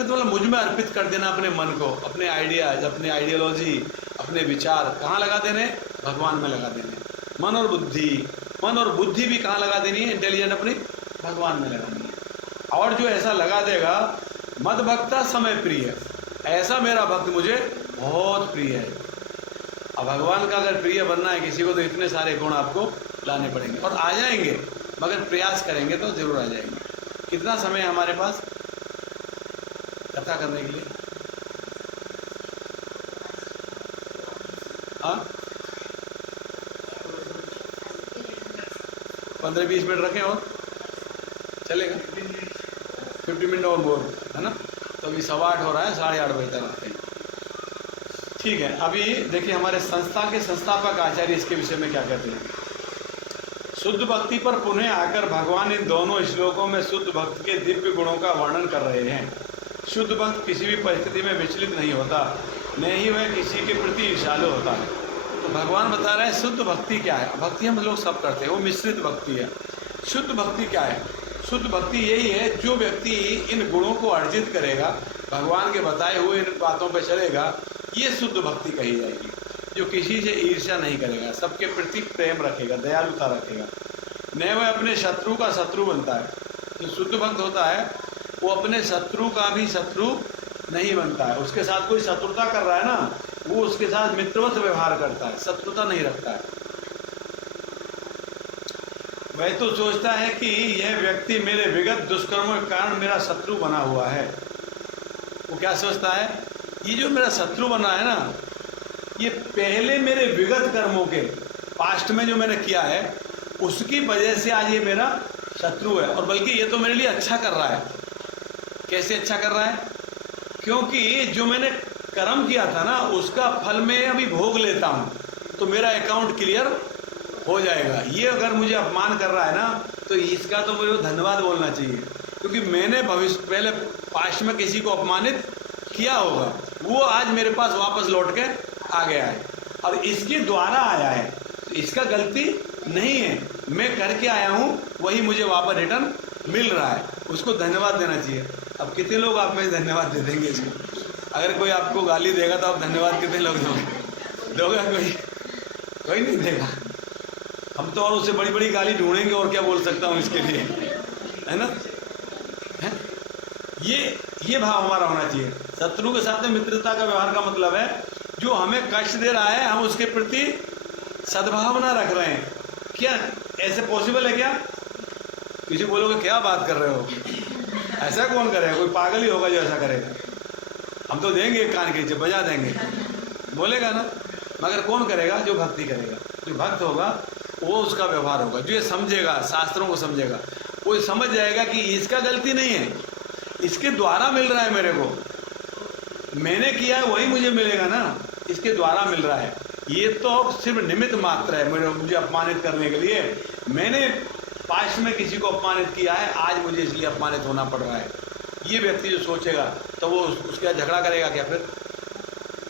मतलब मुझ में अर्पित कर देना अपने मन को, अपने आइडियाज, अपने आइडियोलॉजी, अपने विचार कहाँ लगा देने, भगवान में लगा देने। मन और बुद्धि भी कहाँ लगा देनी है, इंटेलिजेंट अपनी भगवान में लगानी है। और जो ऐसा लगा देगा, मद भक्ता समय प्रिय, ऐसा मेरा भक्त मुझे बहुत प्रिय है। अब भगवान का अगर प्रिय बनना है किसी को, तो इतने सारे गुण आपको लाने पड़ेंगे, और आ जाएंगे, मगर प्रयास करेंगे तो ज़रूर आ जाएंगे। कितना समय है हमारे पास, कथा करने के लिए। हाँ 15-20 मिनट रखें और चलेगा, 50 मिनट और बोल है ना। तो अभी 8:15 हो रहा है, 8:30 बजे तक आते हैं। ठीक है, अभी देखिए हमारे संस्था के संस्थापक आचार्य इसके विषय में क्या कहते हैं। शुद्ध भक्ति पर पुनः आकर भगवान इन दोनों श्लोकों में शुद्ध भक्त के दिव्य गुणों का वर्णन कर रहे हैं। शुद्ध भक्त किसी भी परिस्थिति में विचलित नहीं होता, न ही वह किसी के प्रति ईर्ष्यालु होता है। तो भगवान बता रहे हैं शुद्ध भक्ति क्या है। भक्ति हम लोग सब करते हैं, वो मिश्रित भक्ति है। शुद्ध भक्ति क्या है? शुद्ध भक्ति यही है जो व्यक्ति इन गुणों को अर्जित करेगा, भगवान के बताए हुए इन बातों पर चलेगा, ये शुद्ध भक्ति कही जाएगी। जो किसी से ईर्ष्या नहीं करेगा, सबके प्रति प्रेम रखेगा, दयालुता रखेगा, न वह अपने शत्रु का शत्रु बनता है। जो शुद्ध भक्त होता है वो अपने शत्रु का भी शत्रु नहीं बनता है। उसके साथ कोई शत्रुता कर रहा है ना, वो उसके साथ मित्रवत व्यवहार करता है, शत्रुता नहीं रखता है। वह तो सोचता है कि यह व्यक्ति मेरे विगत दुष्कर्मों के कारण मेरा शत्रु बना हुआ है। वो क्या सोचता है, ये जो मेरा शत्रु बना है ना, ये पहले मेरे विगत कर्मों के पास्ट में जो मैंने किया है उसकी वजह से आज ये मेरा शत्रु है। और बल्कि ये तो मेरे लिए अच्छा कर रहा है। कैसे अच्छा कर रहा है? क्योंकि जो मैंने कर्म किया था ना, उसका फल मैं अभी भोग लेता हूँ, तो मेरा अकाउंट क्लियर हो जाएगा। ये अगर मुझे अपमान कर रहा है ना, तो इसका तो मुझे धन्यवाद बोलना चाहिए, क्योंकि मैंने भविष्य पहले पास्ट में किसी को अपमानित किया होगा, वो आज मेरे पास वापस लौट के आ गया है और इसके द्वारा आया है। तो इसका गलती नहीं है, मैं करके आया हूँ, वही मुझे वापस रिटर्न मिल रहा है, उसको धन्यवाद देना चाहिए। अब कितने लोग आप में धन्यवाद दे देंगे इसको? अगर कोई आपको गाली देगा तो आप धन्यवाद कितने लोग दोगे? कोई नहीं देगा। हम तो और उससे बड़ी बड़ी गाली ढूंढेंगे, और क्या बोल सकता हूँ इसके लिए, है ना? है? ये भाव हमारा होना चाहिए। शत्रु के साथ में मित्रता का व्यवहार का मतलब है जो हमें कष्ट दे रहा है, हम उसके प्रति सद्भावना रख रहे हैं। क्या ऐसे पॉसिबल है क्या? किसी बोलोगे क्या बात कर रहे हो, ऐसा कौन करेगा? कोई पागल ही होगा जो ऐसा करेगा। हम तो देंगे कान के नीचे, बजा देंगे, बोलेगा ना, मगर कौन करेगा? जो भक्ति करेगा, जो भक्त होगा वो उसका व्यवहार होगा, जो ये समझेगा, शास्त्रों को समझेगा, वो समझ जाएगा कि इसका गलती नहीं है, इसके द्वारा मिल रहा है मेरे को, मैंने किया है वही मुझे मिलेगा ना, इसके द्वारा मिल रहा है। ये तो सिर्फ निमित्त मात्र है मुझे अपमानित करने के लिए। मैंने पास्ट में किसी को अपमानित किया है, आज मुझे इसलिए अपमानित होना पड़ रहा है। ये व्यक्ति जो सोचेगा तो वो उसके साथ झगड़ा करेगा क्या? फिर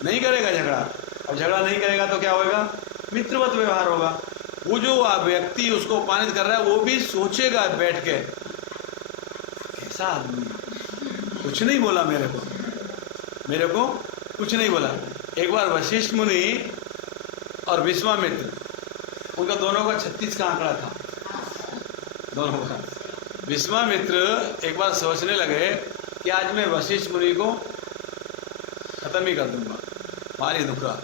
नहीं करेगा झगड़ा। और झगड़ा नहीं करेगा तो क्या होगा? मित्रवत व्यवहार होगा। वो जो व्यक्ति उसको अपमानित कर रहा है वो भी सोचेगा बैठ के, कैसा आदमी, कुछ नहीं बोला मेरे को कुछ नहीं बोला। एक बार वशिष्ठ मुनि और विश्वामित्र, उनका दोनों का 36 का आंकड़ा था, दोनों का। विश्वामित्र एक बार सोचने लगे कि आज मैं वशिष्ठ मुनि को खत्म ही कर दूंगा, मार ही दूंगा।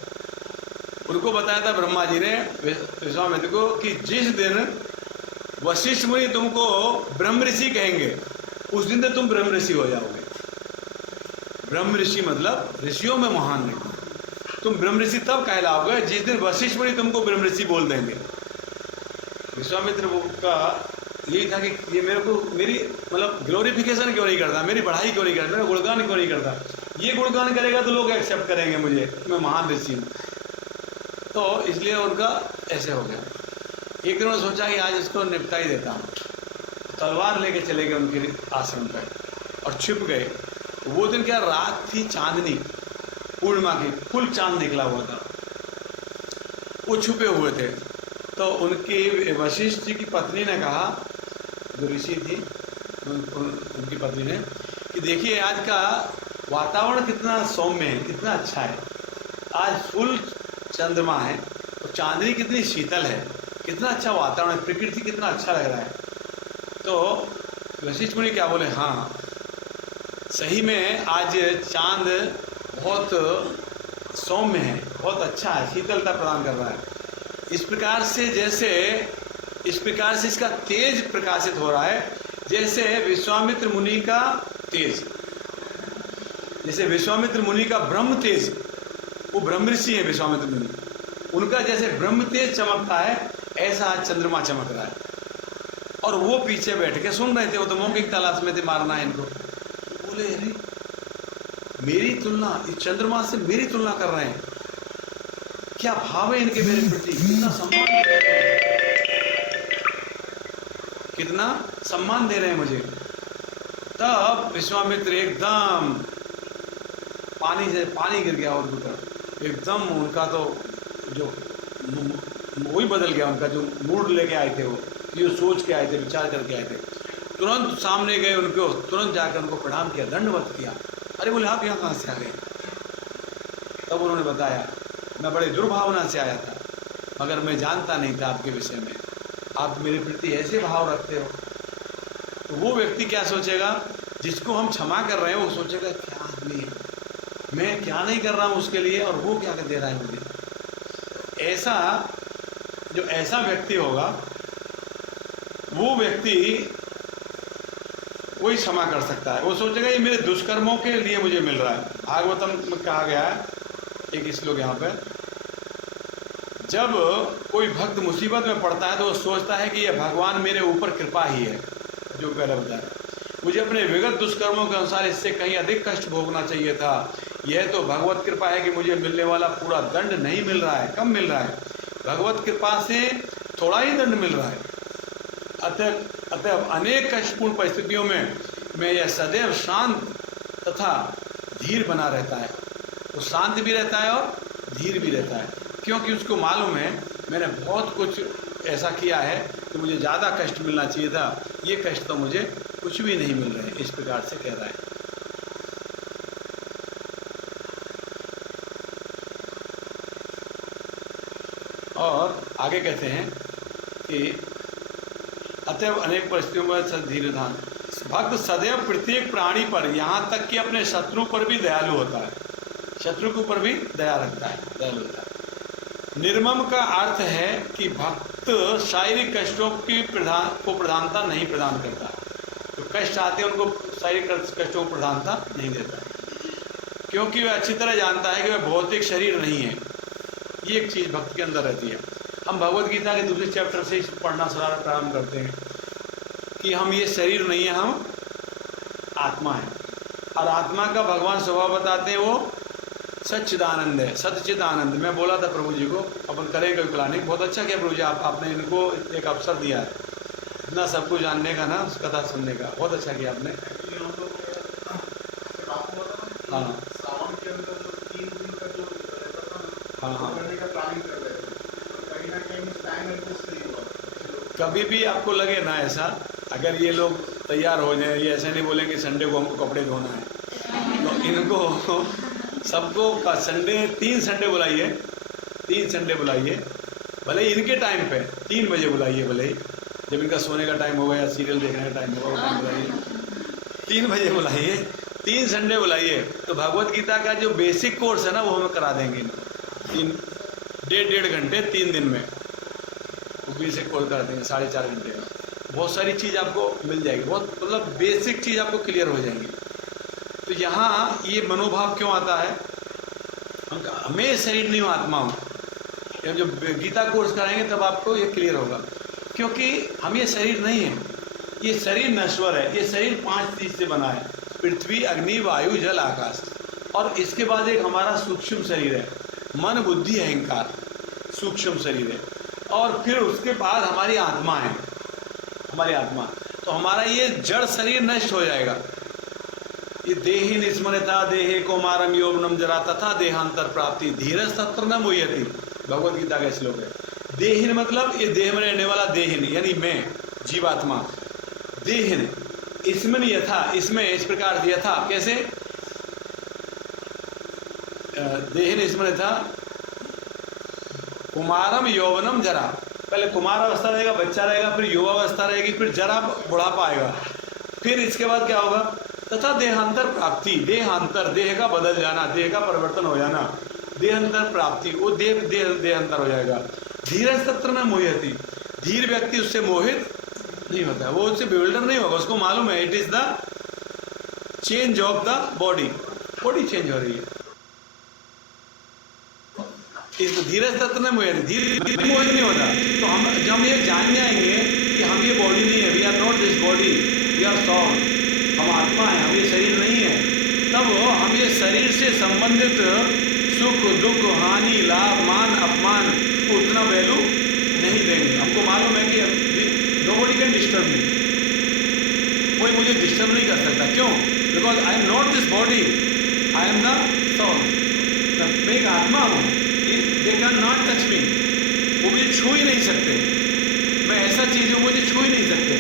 उनको बताया था ब्रह्मा जी ने विश्वामित्र को कि जिस दिन वशिष्ठ मुनि तुमको ब्रह्म ऋषि कहेंगे, उस दिन से तुम ब्रह्म ऋषि हो जाओगे। ब्रह्म ऋषि मतलब ऋषियों में महान नहीं, तुम ब्रह्म ऋषि तब कहलाओगे जिस दिन वशिष्ठ मुनि तुमको ब्रह्म ऋषि बोल देंगे। विश्वामित्र का यही था कि ये मेरे को मेरी मतलब ग्लोरिफिकेशन क्यों नहीं करता, मेरी बढ़ाई क्यों नहीं करता, मेरा गुणगान क्यों नहीं करता। ये गुणगान करेगा तो लोग एक्सेप्ट करेंगे मुझे, मैं महान ऋषि हूँ। तो इसलिए उनका ऐसे हो गया। एक दिन उन्होंने सोचा कि आज इसको निपटा ही देता हूँ, तलवार लेके चले गए उनके आश्रम पर और छिप गए। वो दिन क्या रात थी, चांदनी, पूर्णिमा की, फुल चांद निकला हुआ था, वो छुपे हुए थे। तो उनकी वशिष्ठ जी की पत्नी ने कहा, जो ऋषि थी उनकी पत्नी ने, कि देखिए आज का वातावरण कितना सौम्य है, कितना अच्छा है, आज फुल चंद्रमा है और चांदनी कितनी शीतल है, कितना अच्छा वातावरण है, प्रकृति कितना अच्छा लग रहा है। तो वशिष्ठ मुनि क्या बोले, हाँ सही में आज चांद बहुत सौम्य है, बहुत अच्छा है, शीतलता प्रदान कर रहा है। इस प्रकार से इसका तेज प्रकाशित हो रहा है, जैसे विश्वामित्र मुनि का तेज। जैसे विश्वामित्र मुनि का ब्रह्म तेज, वो ब्रह्म ऋषि है विश्वामित्र मुनि, उनका जैसे ब्रह्म तेज चमकता है ऐसा आज चंद्रमा चमक रहा है। और वो पीछे बैठ के सुन रहे थे, वो तो मौखिक तलाश में थे मारना है इनको। बोले अरे मेरी तुलना इस चंद्रमा से मेरी तुलना कर रहे हैं, क्या भाव है इनके मेरे प्रति, कितना सम्मान दे रहे हैं, कितना सम्मान दे रहे हैं मुझे। तब विश्वामित्र एकदम पानी से पानी गिर गया और ऊपर एकदम, उनका तो जो वही बदल गया, उनका जो मूड लेके आए थे, वो जो सोच के आए थे, विचार करके आए थे, तुरंत सामने गए उनको, तुरंत जाकर उनको प्रणाम किया, दंडवत किया। अरे बोले आप यहाँ कहाँ से आ गए? तब उन्होंने बताया मैं बड़े दुर्भावना से आया था, मगर मैं जानता नहीं था आपके विषय में, आप मेरे प्रति ऐसे भाव रखते हो। तो वो व्यक्ति क्या सोचेगा, जिसको हम क्षमा कर रहे हैं, वो सोचेगा क्या आदमी है, मैं क्या नहीं कर रहा हूँ उसके लिए और वो क्या दे रहा है मुझे। ऐसा जो ऐसा व्यक्ति होगा, वो व्यक्ति वही क्षमा कर सकता है। वो सोचेगा ये मेरे दुष्कर्मों के लिए मुझे मिल रहा है। भागवतम में कहा गया है एक श्लोक यहाँ पे, जब कोई भक्त मुसीबत में पड़ता है तो वो सोचता है कि यह भगवान मेरे ऊपर कृपा ही है, जो पहले बताया, मुझे अपने विगत दुष्कर्मों के अनुसार इससे कहीं अधिक कष्ट भोगना चाहिए था, यह तो भगवत कृपा है कि मुझे मिलने वाला पूरा दंड नहीं मिल रहा है, कम मिल रहा है, भगवत कृपा से थोड़ा ही दंड मिल रहा है। अतः अनेक कष्टपूर्ण परिस्थितियों में मैं यह सदैव शांत तथा धीर बना रहता है। वो शांत भी रहता है और धीर भी रहता है, क्योंकि उसको मालूम है मैंने बहुत कुछ ऐसा किया है कि मुझे ज़्यादा कष्ट मिलना चाहिए था, ये कष्ट तो मुझे कुछ भी नहीं मिल रहे। इस प्रकार से कह रहा है। और आगे कहते हैं कि अतएव अनेक परिस्थितियों में धीरे धान भक्त सदैव प्रत्येक प्राणी पर, यहाँ तक कि अपने शत्रु पर भी दयालु होता है, शत्रु के ऊपर भी दया रखता है, दयालु होता है। निर्मम का अर्थ है कि भक्त शारीरिक कष्टों की प्रधानता नहीं प्रदान करता, जो कष्ट आते हैं उनको शारीरिक कष्टों को प्रधानता नहीं देता, क्योंकि वह अच्छी तरह जानता है कि वह भौतिक शरीर नहीं है। ये एक चीज़ भक्त के अंदर रहती है। हम भगवत गीता के दूसरे चैप्टर से पढ़ना प्रारंभ करते हैं कि हम ये शरीर नहीं है, हम आत्मा है, और आत्मा का भगवान स्वभाव बताते हैं वो सच्चिदानंद है, सच्चिद आनंद। मैं बोला था प्रभु जी को अपन करेंगे प्लानिंग, बहुत अच्छा किया प्रभु जी, आपने इनको एक अवसर दिया है इतना सब कुछ जानने का ना, उस कथा सुनने का, बहुत अच्छा किया आपने। हाँ हाँ कभी भी आपको लगे ना ऐसा, अगर ये लोग तैयार हो जाए, ये ऐसे नहीं बोले कि संडे को हमको कपड़े धोना है, तो इनको सबको का संडे 3 संडे बुलाइए, 3 संडे बुलाइए, भले ही इनके टाइम पे 3 बजे बुलाइए, भले ही जब इनका सोने का टाइम होगा या सीरियल देखने का टाइम होगा वो टाइम बुलाइए, 3 बजे बुलाइए, 3 संडे बुलाइए। तो भगवत गीता का जो बेसिक कोर्स है ना वो हमें करा देंगे, 1.5 घंटे 3 दिन में वो बेसिक कोर्स करा देंगे, 4.5 घंटे का। बहुत सारी चीज़ आपको मिल जाएगी, बहुत मतलब बेसिक चीज़ आपको क्लियर हो जाएंगी। तो यहाँ ये मनोभाव क्यों आता है, मैं शरीर नहीं हूँ, आत्मा हूँ। जब गीता कोर्स कराएंगे तब आपको ये क्लियर होगा, क्योंकि हम ये शरीर नहीं है, ये शरीर नश्वर है। ये शरीर 5 चीज़ से बना है, पृथ्वी, अग्नि, वायु, जल, आकाश, और इसके बाद एक हमारा सूक्ष्म शरीर है, मन, बुद्धि, अहंकार, सूक्ष्म शरीर है, और फिर उसके बाद हमारी आत्मा है, हमारी आत्मा। तो हमारा ये जड़ शरीर नष्ट हो जाएगा। ये देहि निस्मरता देहे कौमारम यौवनम जरा तथा देहांतर प्राप्ति धीरज तत्र न मुह्यति, भगवत गीता का श्लोक है। देहिन मतलब ये देह में रहने वाला देहिन, यानी मैं, जीवात्मा। देहिन इसमें यथा, इसमें इस प्रकार से यथा, कैसे देहिन इसमें यथा कुमारम यौवनम जरा, पहले कुमार अवस्था रहेगा, बच्चा रहेगा, फिर युवा अवस्था रहेगी, फिर जरा बुढ़ापा आएगा, फिर इसके बाद क्या होगा, तथा देहांतर प्राप्ति, देहांतर, देह का बदल जाना, देह का परिवर्तन हो जाना, देहांतर प्राप्ति, वो देहांतर हो जाएगा। धीरज तत्र न मोहयति, धीर व्यक्ति उससे मोहित नहीं होता, वो उससे bewilder नहीं होगा, उसको मालूम है it is the change of the body, body change हो रही है। इस धीरज तत्व में मोहित नहीं होता। तो हम जब हम ये जान जाएंगे कि हम ये बॉडी नहीं है, we are not this body, we are soul, हम आत्मा है, हम ये शरीर नहीं है, तब हम ये शरीर से संबंधित सुख दुख हानि लाभ मान अपमान को उतना वैल्यू नहीं देंगे। हमको मालूम है कि नोबडी कैन डिस्टर्ब मी, कोई मुझे डिस्टर्ब नहीं कर सकता। क्यों? Because I am not this body, I am the soul. मैं एक आत्मा हूँ, they can not touch me, वो मुझे छू ही नहीं सकते। मैं ऐसा चीज़ हूँ, मुझे छू ही नहीं सकते।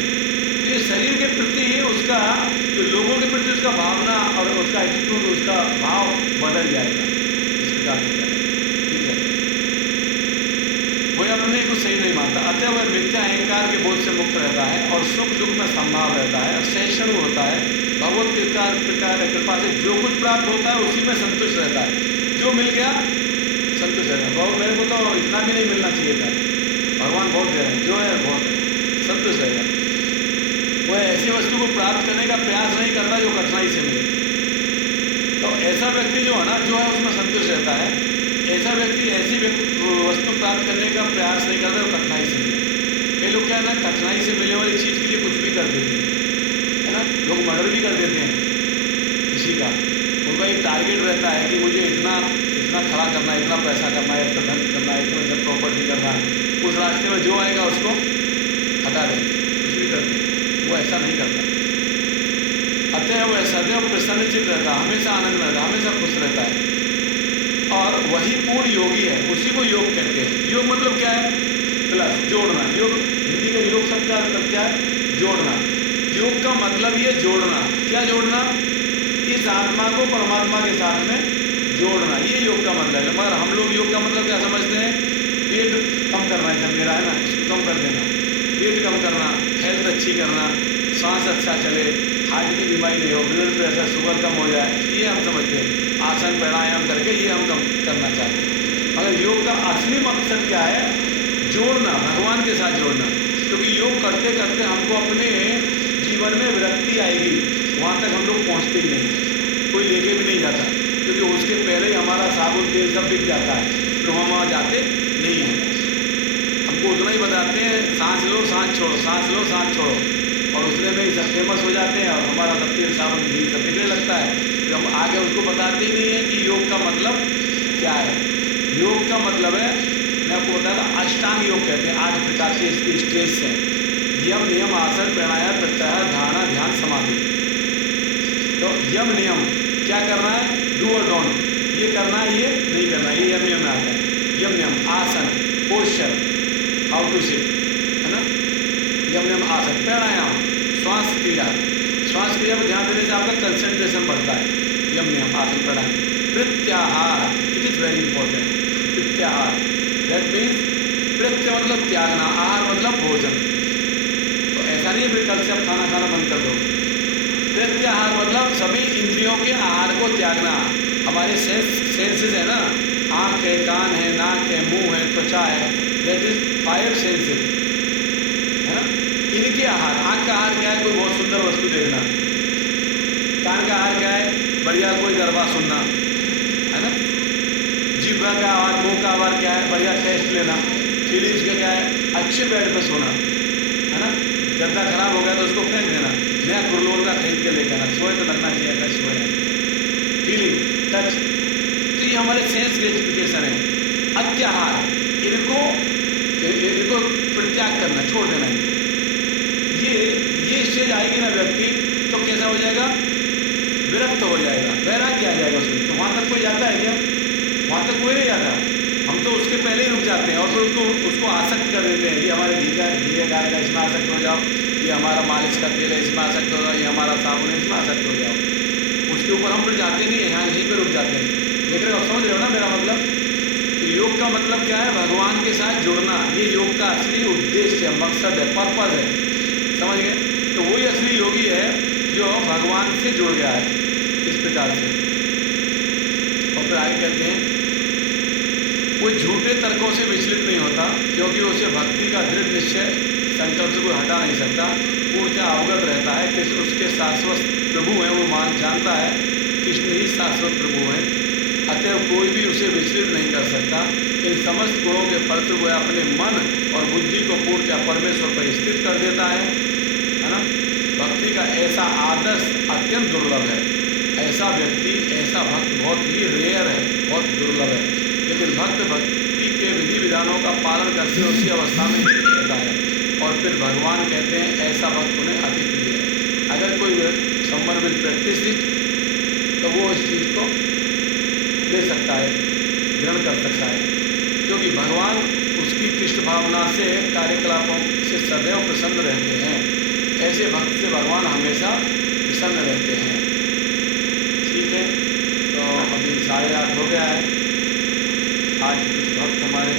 तो ये शरीर के प्रति उसका, जो लोगों के प्रति उसका भावना और उसका एटीट्यूड, उसका भाव बदल जाएगा। इस प्रकार से ठीक है, वह अपने को सही नहीं मानता, अतः वह मिथ्या अहंकार के बोझ से मुक्त रहता है और सुख दुख में संभाव रहता है, सहिष्णु होता है। भगवत कृपा से जो कुछ प्राप्त होता है उसी में संतुष्ट रहता है। जो मिल गया संतुष्ट रहता है। बहुत मेरे को तो इतना भी नहीं मिलना चाहिए था, भगवान बहुत दे रहे हैं, जो है बहुत संतुष्ट रहेगा। वह ऐसी वस्तु को प्राप्त करने का प्रयास नहीं करता जो कठिनाई से मिले। तो ऐसा व्यक्ति जो है ना, जो है उसमें संतुष्ट रहता है। ऐसा व्यक्ति ऐसी वस्तु प्राप्त करने का प्रयास नहीं करता जो कठिनाई से मिले। कई लोग क्या है ना, कठिनाई से मिलने वाली चीज़ के लिए कुछ भी कर देते हैं, है ना। लोग मर्डर भी कर देते हैं किसी का। उनका एक टारगेट रहता है कि मुझे इतना खड़ा करना है, इतना पैसा करना है, इतना धन करना है, इतना प्रॉपर्टी करना है। उस रास्ते में जो आएगा उसको हटा देंगे, कुछ भी कर देंगे। वो ऐसा नहीं करता। अतः वह सदैव प्रसन्नचित रहता है, हमेशा आनंद में रहता है, हमेशा खुश रहता है। और वही पूर्ण योगी है, उसी को योग कहते हैं। योग मतलब क्या है? प्लस, जोड़ना। योग, हिंदी का योग शब्द का मतलब क्या है? जोड़ना। योग का मतलब ये जोड़ना। क्या जोड़ना? इस आत्मा को परमात्मा के साथ में जोड़ना, ये योग का मतलब है। मगर हम लोग योग का मतलब क्या समझते हैं? पेट कम करना है, मेरा है ना, इसको कम कर देना, पेट कम करना, हेल्थ अच्छी करना, सांस अच्छा चले, हार्ट की बीमारी नहीं हो, ब्लड प्रेशर शुगर कम हो जाए, ये हम समझते हैं। आसन प्राणायाम करके ये हम कम करना चाहते हैं। मगर योग का असली मकसद क्या है? जोड़ना, भगवान के साथ जोड़ना। क्योंकि योग करते करते हमको अपने जीवन में विरक्ति आएगी, वहाँ तक हम लोग पहुँचते ही नहीं, कोई लेके भी नहीं जाता, क्योंकि उसके पहले ही हमारा साबुन तेल सब बिक जाता है, तो हम वहाँ जाते नहीं हैं। हमको उतना ही बताते हैं, सांस लो सांस छोड़ो, सांस लो सांस छोड़ो, और उसमें में सब फेमस हो जाते हैं और हमारा सब तेल साबुन घी सब बिकने लगता है। तो हम आगे उसको बताते ही नहीं है कि योग का मतलब क्या है। योग का मतलब है, मैं आपको बताया था, अष्टांग योग कहते हैं। 8 प्रकार के इसके स्टेज हैं: यम नियम आसन प्राणायाम प्रत्याहार धारणा ध्यान समाधि। तो यम नियम क्या करना है? डू और डोंट, ये करना है, ये नहीं करना, ये यम नियम में आता है। यम नियम आसन, पोस्चर, हाउ टू सिट, है ना। यम नियम आसन। प्राणायाम, श्वास क्रिया, श्वास क्रिया पर ध्यान देने से आपका कंसंट्रेशन बढ़ता है। यम नियम आसन प्राणायाम। प्रत्याहार, इट इज़ वेरी इंपॉर्टेंट। प्रत्याहार दैट मीन्स, प्रत्य मतलब त्यागना, आहार मतलब भोजन। तो ऐसा नहीं है फिर कल से आप खाना खाना बंद कर दो। प्रत्याहार मतलब सभी इंद्रियों के आहार को त्यागना। हमारे सेंसेस है ना, आँख है, कान है, नाक है, मुंह है, त्वचा है, दैट इज 5 सेंसेस, है ना। इनके आहार, आँख का आहार क्या है? कोई बहुत सुंदर वस्तु देखना। कान का आहार क्या है? बढ़िया कोई दरबार सुनना, है ना। जीभ का आहार, मुंह का आहार क्या है? बढ़िया टेस्ट लेना। फीलिंग्स का क्या है? अच्छे बेड पर सोना, है ना। गद्दा खराब हो गया तो उसको फेंक देना, नया कुरलोल का खरीद के लेकर आना, सोए तो लगना चाहिए, ऐसा सोए। फीलिंग, टच, तो ये हमारे सेंस ग्रेटिफिकेशन है। अत्याहार, इनको परित्याग करना, छोड़ देना है। ये स्टेज आएगी ना व्यक्ति, तो कैसा हो जाएगा? विरक्त हो जाएगा, वैराग्य आ जाएगा उसमें। तो वहाँ तक कोई जाता है क्या? वहाँ तक कोई नहीं जाता। हम तो उसके पहले ही रुक जाते हैं और फिर उसको आसक्त कर देते हैं। ये हमारे घी है गाय का, इसमें आसक्त हो जाओ, ये हमारा मालिश का तेल है, इसमें आसक्त हो जाओ, ये हमारा साबुन है, इसमें आसक्त हो जाओ। उसके ऊपर हम फिर जाते नहीं है, यहाँ यहीं पर रुक जाते हैं। देख रहे हो, समझ रहे हो ना मेरा मतलब? तो योग का मतलब क्या है? भगवान के साथ जुड़ना। ये योग का असली उद्देश्य है, मकसद है, पर्पज़ है, समझ गए? तो वही असली योगी है जो भगवान से जुड़ गया है इस प्रकार से। और फिर आगे कहते हैं, कोई झूठे तर्कों से विचलित नहीं होता, क्योंकि उसे भक्ति का दृढ़ निश्चय संकल्प से कोई हटा नहीं सकता। पूर्णतः अवगत रहता है कि उसके शाश्वत प्रभु हैं, वो जानता है कृष्ण ही शाश्वत प्रभु हैं, अतएव कोई भी उसे विचलित नहीं कर सकता। इन समस्त गुणों के फलस्वरूप वह अपने मन और बुद्धि को पूर्णतः परमेश्वर पर स्थित कर देता है ना। भक्ति का ऐसा आदर्श अत्यंत दुर्लभ है। ऐसा व्यक्ति, ऐसा भक्त बहुत ही रेयर है, बहुत दुर्लभ है। लेकिन भक्त भक्ति के विधि विधानों का पालन करके उसी अवस्था में स्थित रहता है, और फिर भगवान कहते हैं ऐसा भक्त उन्हें अति प्रिय है। अगर कोई समवन विल प्रैक्टिस इट, तो वो इस चीज़ को ले सकता है, ग्रहण कर सकता है, क्योंकि भगवान उसकी कृष्ण भावना से, कार्यकलापों से सदैव प्रसन्न रहते हैं। ऐसे भक्त से भगवान हमेशा प्रसन्न रहते हैं। ठीक है, तो अभी 8:30 हो गया है। आज कुछ भक्त हमारे